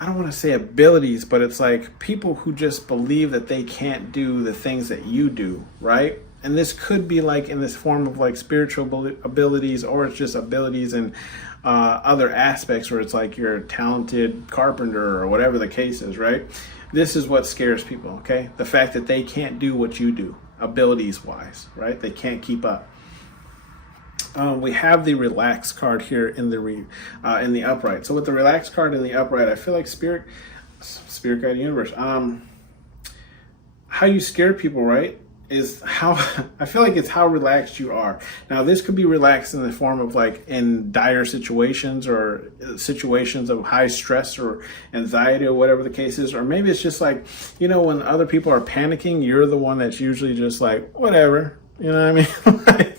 I don't want to say abilities, but it's like people who just believe that they can't do the things that you do, right? And this could be like in this form of like spiritual abilities, or it's just abilities in other aspects where it's like you're a talented carpenter or whatever the case is, right? This is what scares people, okay? The fact that they can't do what you do, abilities wise, right? They can't keep up. We have the relax card here in the upright. So with the relax card in the upright, I feel like spirit guide universe. How you scare people, right, is how I feel like it's how relaxed you are. Now, this could be relaxed in the form of like in dire situations or situations of high stress or anxiety or whatever the case is, or maybe it's just like, when other people are panicking, you're the one that's usually just like, whatever, you know what I mean?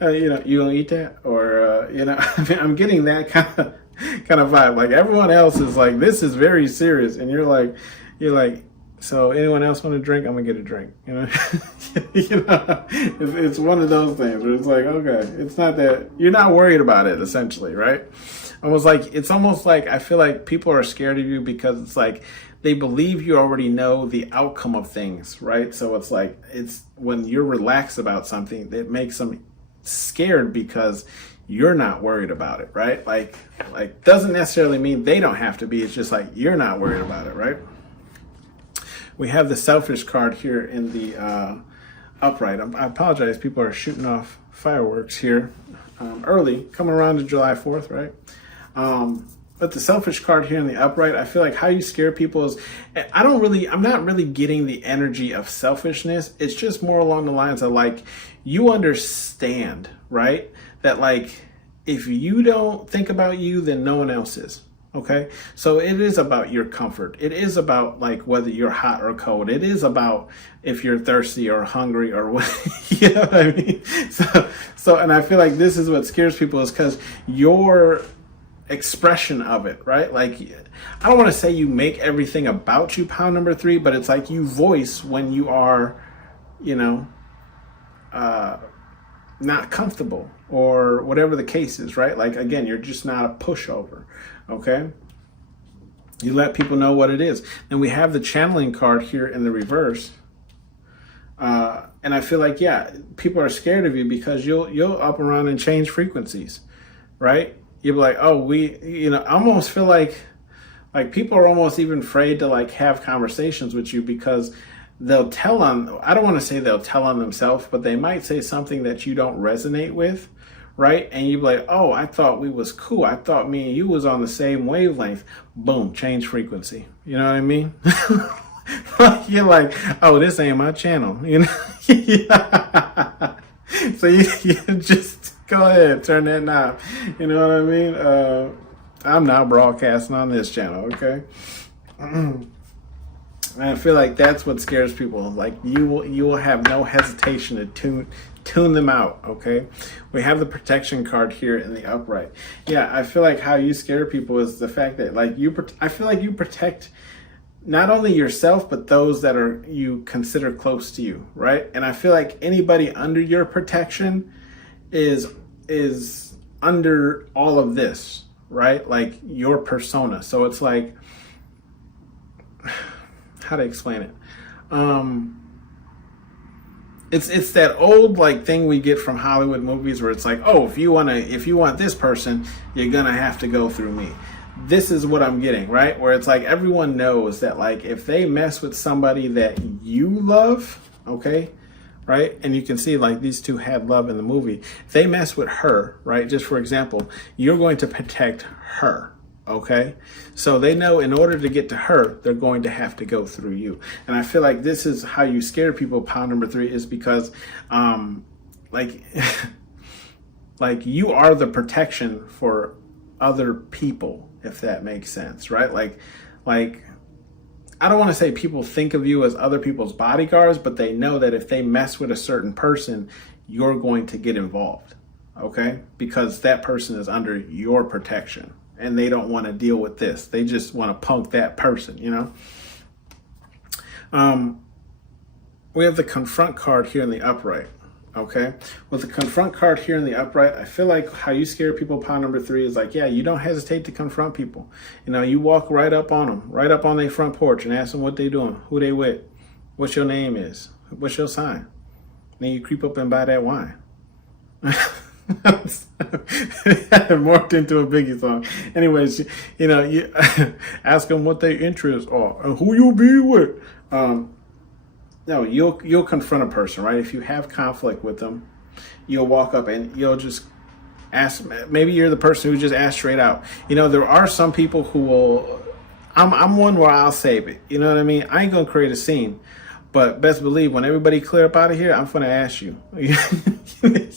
You gonna eat that, or I'm getting that kind of vibe. Like everyone else is like, this is very serious, and you're like, so anyone else want a drink? I'm gonna get a drink. It's one of those things where it's like, okay, it's not that you're not worried about it, essentially, right? It's almost like I feel like people are scared of you because it's like they believe you already know the outcome of things, right? So it's like it's when you're relaxed about something, it makes them scared because you're not worried about it, right? Like doesn't necessarily mean they don't have to be. It's just like you're not worried about it, right? We have the selfish card here in the upright. I apologize. People are shooting off fireworks here early, coming around to July 4th, right? But the selfish card here in the upright, I feel like how you scare people is, I'm not really getting the energy of selfishness. It's just more along the lines of like, you understand, right? That like, if you don't think about you, then no one else is. Okay, so it is about your comfort. It is about like whether you're hot or cold. It is about if you're thirsty or hungry or what. You know what I mean? And I feel like this is what scares people is because your expression of it, right? Like, I don't want to say you make everything about you, pound number three, but it's like you voice when you are, you know, not comfortable or whatever the case is, right? Like, again, you're just not a pushover, okay? You let people know what it is. And we have the channeling card here in the reverse. And I feel like, yeah, people are scared of you because you'll up around and change frequencies, right? You'll be like, oh, I almost feel like people are almost even afraid to like have conversations with you because they'll tell on, I don't want to say they'll tell on themselves, but they might say something that you don't resonate with, right? And you'd be like, oh, I thought we was cool. I thought me and you was on the same wavelength. Boom, change frequency. You know what I mean? You're like, oh, this ain't my channel. You know? So you just go ahead, turn that knob. You know what I mean? I'm now broadcasting on this channel, okay? And I feel like that's what scares people. Like you will have no hesitation to tune them out, okay? We have the protection card here in the upright. Yeah, I feel like how you scare people is the fact that like I feel like you protect not only yourself, but those that are you consider close to you, right? And I feel like anybody under your protection is under all of this, right? Like your persona. So it's like, how to explain it? It's that old like thing we get from Hollywood movies where it's like, oh, if you want this person, you're gonna have to go through me. This is what I'm getting, right? Where it's like everyone knows that like if they mess with somebody that you love, okay, right? And you can see like these two had love in the movie. If they mess with her, right? Just for example, you're going to protect her, okay? So they know in order to get to her, they're going to have to go through you. And I feel like this is how you scare people, pound number three, is because like like you are the protection for other people, if that makes sense, right? Like I don't want to say people think of you as other people's bodyguards, but they know that if they mess with a certain person, you're going to get involved, okay? Because that person is under your protection and they don't want to deal with this. They just want to punk that person, you know? We have the confront card here in the upright, okay? With the confront card here in the upright, I feel like how you scare people, pound number three, is like, yeah, you don't hesitate to confront people. You know, you walk right up on them, right up on their front porch and ask them what they doing, who they with, what your name is, what's your sign. Then you creep up and buy that wine. It morphed into a Biggie song. Anyways, you know, you ask them what their interests are and who you be with. No, you'll confront a person, right? If you have conflict with them, you'll walk up and you'll just ask. Maybe you're the person who just asks straight out. You know, there are some people who will. I'm one where I'll save it. You know what I mean? I ain't gonna create a scene, but best believe when everybody clear up out of here, I'm gonna ask you.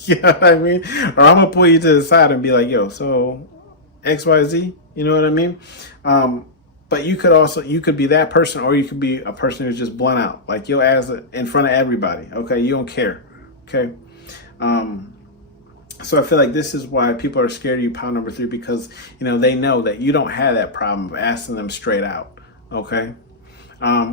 You know what I mean? Or I'm gonna pull you to the side and be like, "Yo, so XYZ." You know what I mean? But you could be that person, or you could be a person who's just blunt out. Like you'll ask in front of everybody. Okay, you don't care. Okay. So I feel like this is why people are scared of you, pound number three, because you know they know that you don't have that problem of asking them straight out. Okay.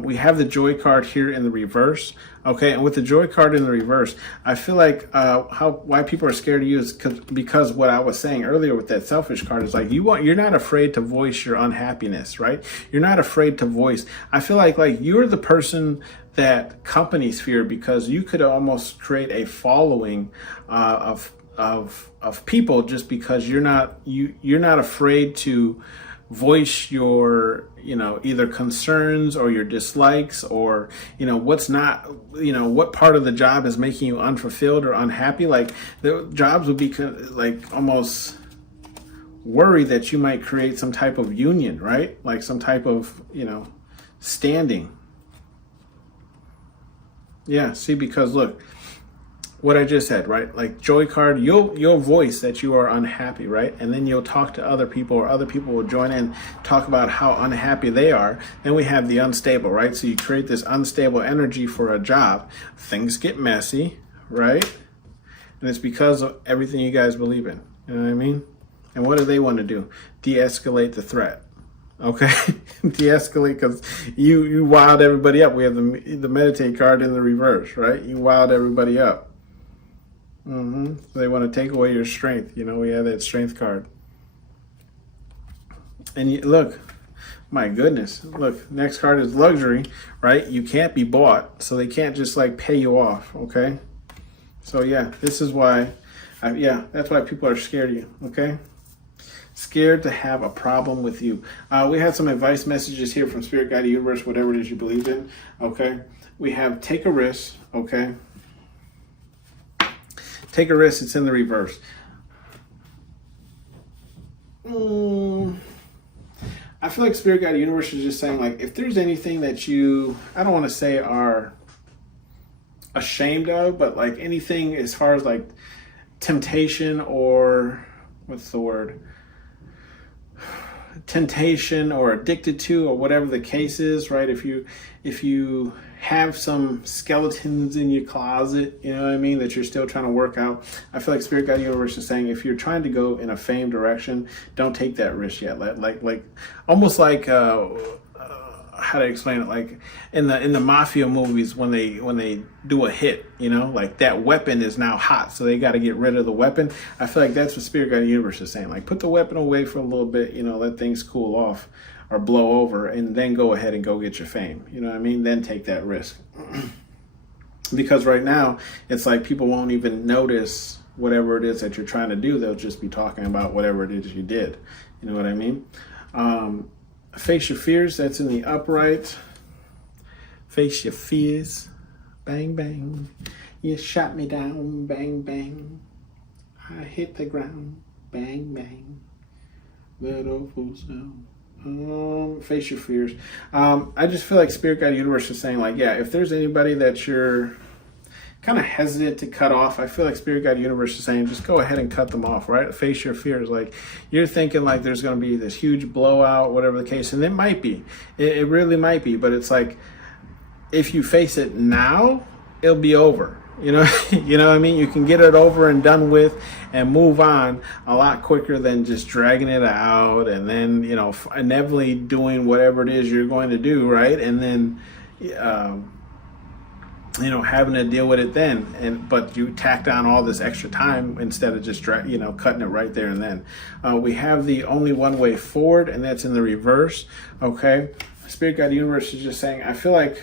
We have the joy card here in the reverse. Okay, and with the joy card in the reverse, I feel like why people are scared of you is because what I was saying earlier with that selfish card is like you're not afraid to voice your unhappiness, right? You're not afraid to voice. I feel like you're the person that companies fear because you could almost create a following of people just because you're not afraid to voice your, you know, either concerns or your dislikes or, you know, what's not, you know, what part of the job is making you unfulfilled or unhappy. Like the jobs would be like almost worry that you might create some type of union, right? Like some type of, you know, standing. Yeah, see, because look, what I just said, right? Like joy card, you'll voice that you are unhappy, right? And then you'll talk to other people, or other people will join in, talk about how unhappy they are. Then we have the unstable, right? So you create this unstable energy for a job. Things get messy, right? And it's because of everything you guys believe in. You know what I mean? And what do they want to do? De-escalate the threat. Okay, de-escalate, because you wild everybody up. We have the meditate card in the reverse, right? You wild everybody up. So they want to take away your strength. You know, we have that strength card. And look, my goodness, look, next card is luxury, right? You can't be bought, so they can't just like pay you off. Okay, so yeah, this is why, that's why people are scared of you. Okay. Scared to have a problem with you. We had some advice messages here from Spirit Guide, Universe, whatever it is you believe in. Okay. We have take a risk. Okay. Take a risk. It's in the reverse. I feel like Spirit Guide, Universe is just saying, like, if there's anything that you, I don't want to say are ashamed of, but like anything as far as like temptation, or what's the word? Temptation, or addicted to, or whatever the case is, right? If you have some skeletons in your closet, you know what I mean, that you're still trying to work out, I feel like Spirit Guide Universe is saying, if you're trying to go in a fame direction, don't take that risk yet. Like almost like how to explain it, like in the mafia movies, when they do a hit, you know, like that weapon is now hot, so they got to get rid of the weapon. I feel like that's what Spirit Guide Universe is saying, like put the weapon away for a little bit, you know, let things cool off or blow over, and then go ahead and go get your fame, you know what I mean? Then take that risk. Because right now it's like people won't even notice whatever it is that you're trying to do. They'll just be talking about whatever it is you did, you know what I mean? Face your fears, that's in the upright. Face your fears. Bang, bang. You shot me down. Bang, bang. I hit the ground. Bang, bang. That awful sound. Face your fears. I just feel like Spirit Guide Universe is saying, like, yeah, if there's anybody that you're kind of hesitant to cut off, I feel like Spirit Guide Universe is saying, just go ahead and cut them off, right? Face your fears. Like, you're thinking like there's going to be this huge blowout, whatever the case, and it might be. It really might be, but it's like, if you face it now, it'll be over. You know, you know what I mean? You can get it over and done with and move on a lot quicker than just dragging it out and then, you know, inevitably doing whatever it is you're going to do, right? And then, you know, having to deal with it then, but you tacked on all this extra time instead of just cutting it right there and then. We have the only one way forward, and that's in the reverse. Okay, Spirit Guide Universe is just saying, I feel like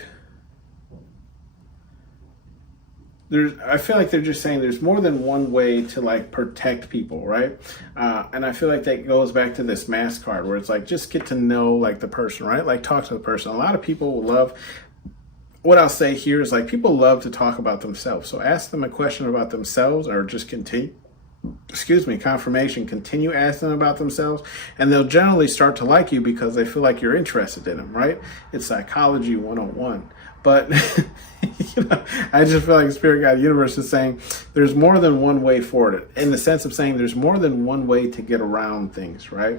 they're just saying there's more than one way to like protect people, right? And I feel like that goes back to this mask card, where it's like, just get to know like the person, right? Like talk to the person. A lot of people love, what I'll say here is like, people love to talk about themselves. So ask them a question about themselves, or just confirmation, continue asking them about themselves, and they'll generally start to like you because they feel like you're interested in them, right? It's psychology 101. But you know, I just feel like Spirit Guide Universe is saying there's more than one way forward, in the sense of saying there's more than one way to get around things, right?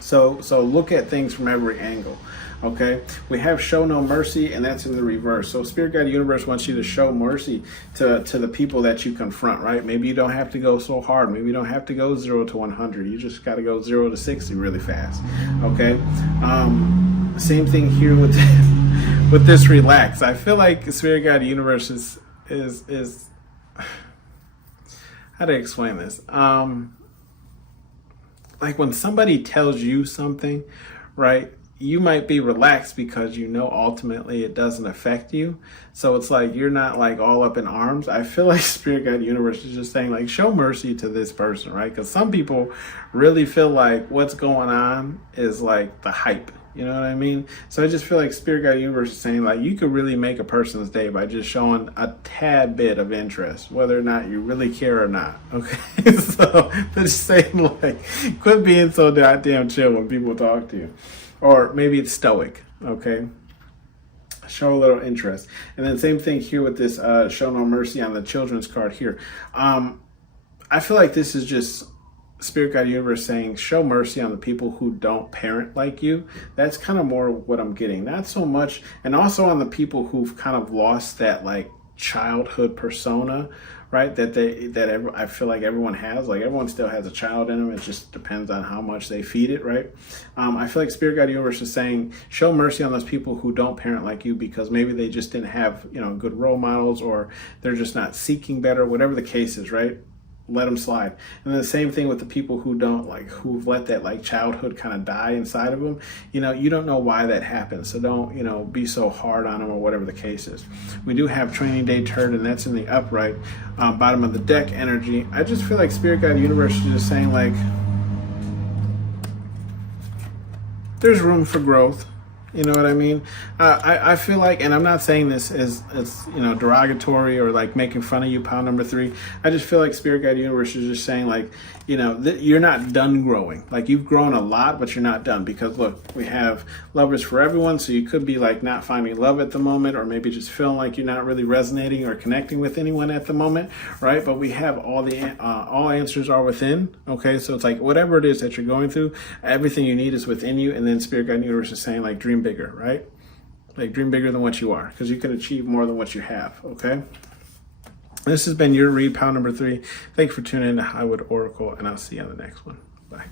So look at things from every angle. Okay, we have show no mercy, and that's in the reverse. So Spirit Guide Universe wants you to show mercy to the people that you confront, right? Maybe you don't have to go so hard. Maybe you don't have to go 0 to 100. You just got to go 0 to 60 really fast. Okay, same thing here with with this relax. I feel like Spirit Guide Universe is how to explain this? Like when somebody tells you something, right? You might be relaxed because you know ultimately it doesn't affect you. So it's like you're not like all up in arms. I feel like Spirit Guide Universe is just saying like, show mercy to this person, right? Because some people really feel like what's going on is like the hype. You know what I mean? So I just feel like Spirit Guide Universe is saying like, you could really make a person's day by just showing a tad bit of interest, whether or not you really care or not. Okay, so they're just saying like, quit being so goddamn chill when people talk to you. Or maybe it's stoic, okay? Show a little interest. And then same thing here with this show no mercy on the children's card here. I feel like this is just Spirit Guide Universe saying show mercy on the people who don't parent like you. That's kind of more what I'm getting. Not so much, and also on the people who've kind of lost that like childhood persona, right? I feel like everyone has. Like everyone still has a child in them. It just depends on how much they feed it, right? I feel like Spirit Guide Universe is saying show mercy on those people who don't parent like you because maybe they just didn't have good role models, or they're just not seeking better, whatever the case is, right? Let them slide. And then the same thing with the people who don't who've let that like childhood kind of die inside of them. You don't know why that happens, so don't be so hard on them or whatever the case is. We do have Training Day Turd, and that's in the upright bottom of the deck energy. I just feel like Spirit Guide Universe is just saying like there's room for growth. You know what I mean? I feel like, and I'm not saying this as derogatory or like making fun of you, pound number 3. I just feel like Spirit Guide Universe is just saying like, you're not done growing. Like you've grown a lot, but you're not done, because look, we have lovers for everyone. So you could be like not finding love at the moment, or maybe just feeling like you're not really resonating or connecting with anyone at the moment, right? But we have all answers are within. Okay, so it's like whatever it is that you're going through, everything you need is within you. And then Spirit Guide Universe is saying like dream bigger, right? Like dream bigger than what you are, because you can achieve more than what you have. Okay, this has been your read, pound number 3. Thank you for tuning in to Highwood Oracle, and I'll see you on the next one. Bye.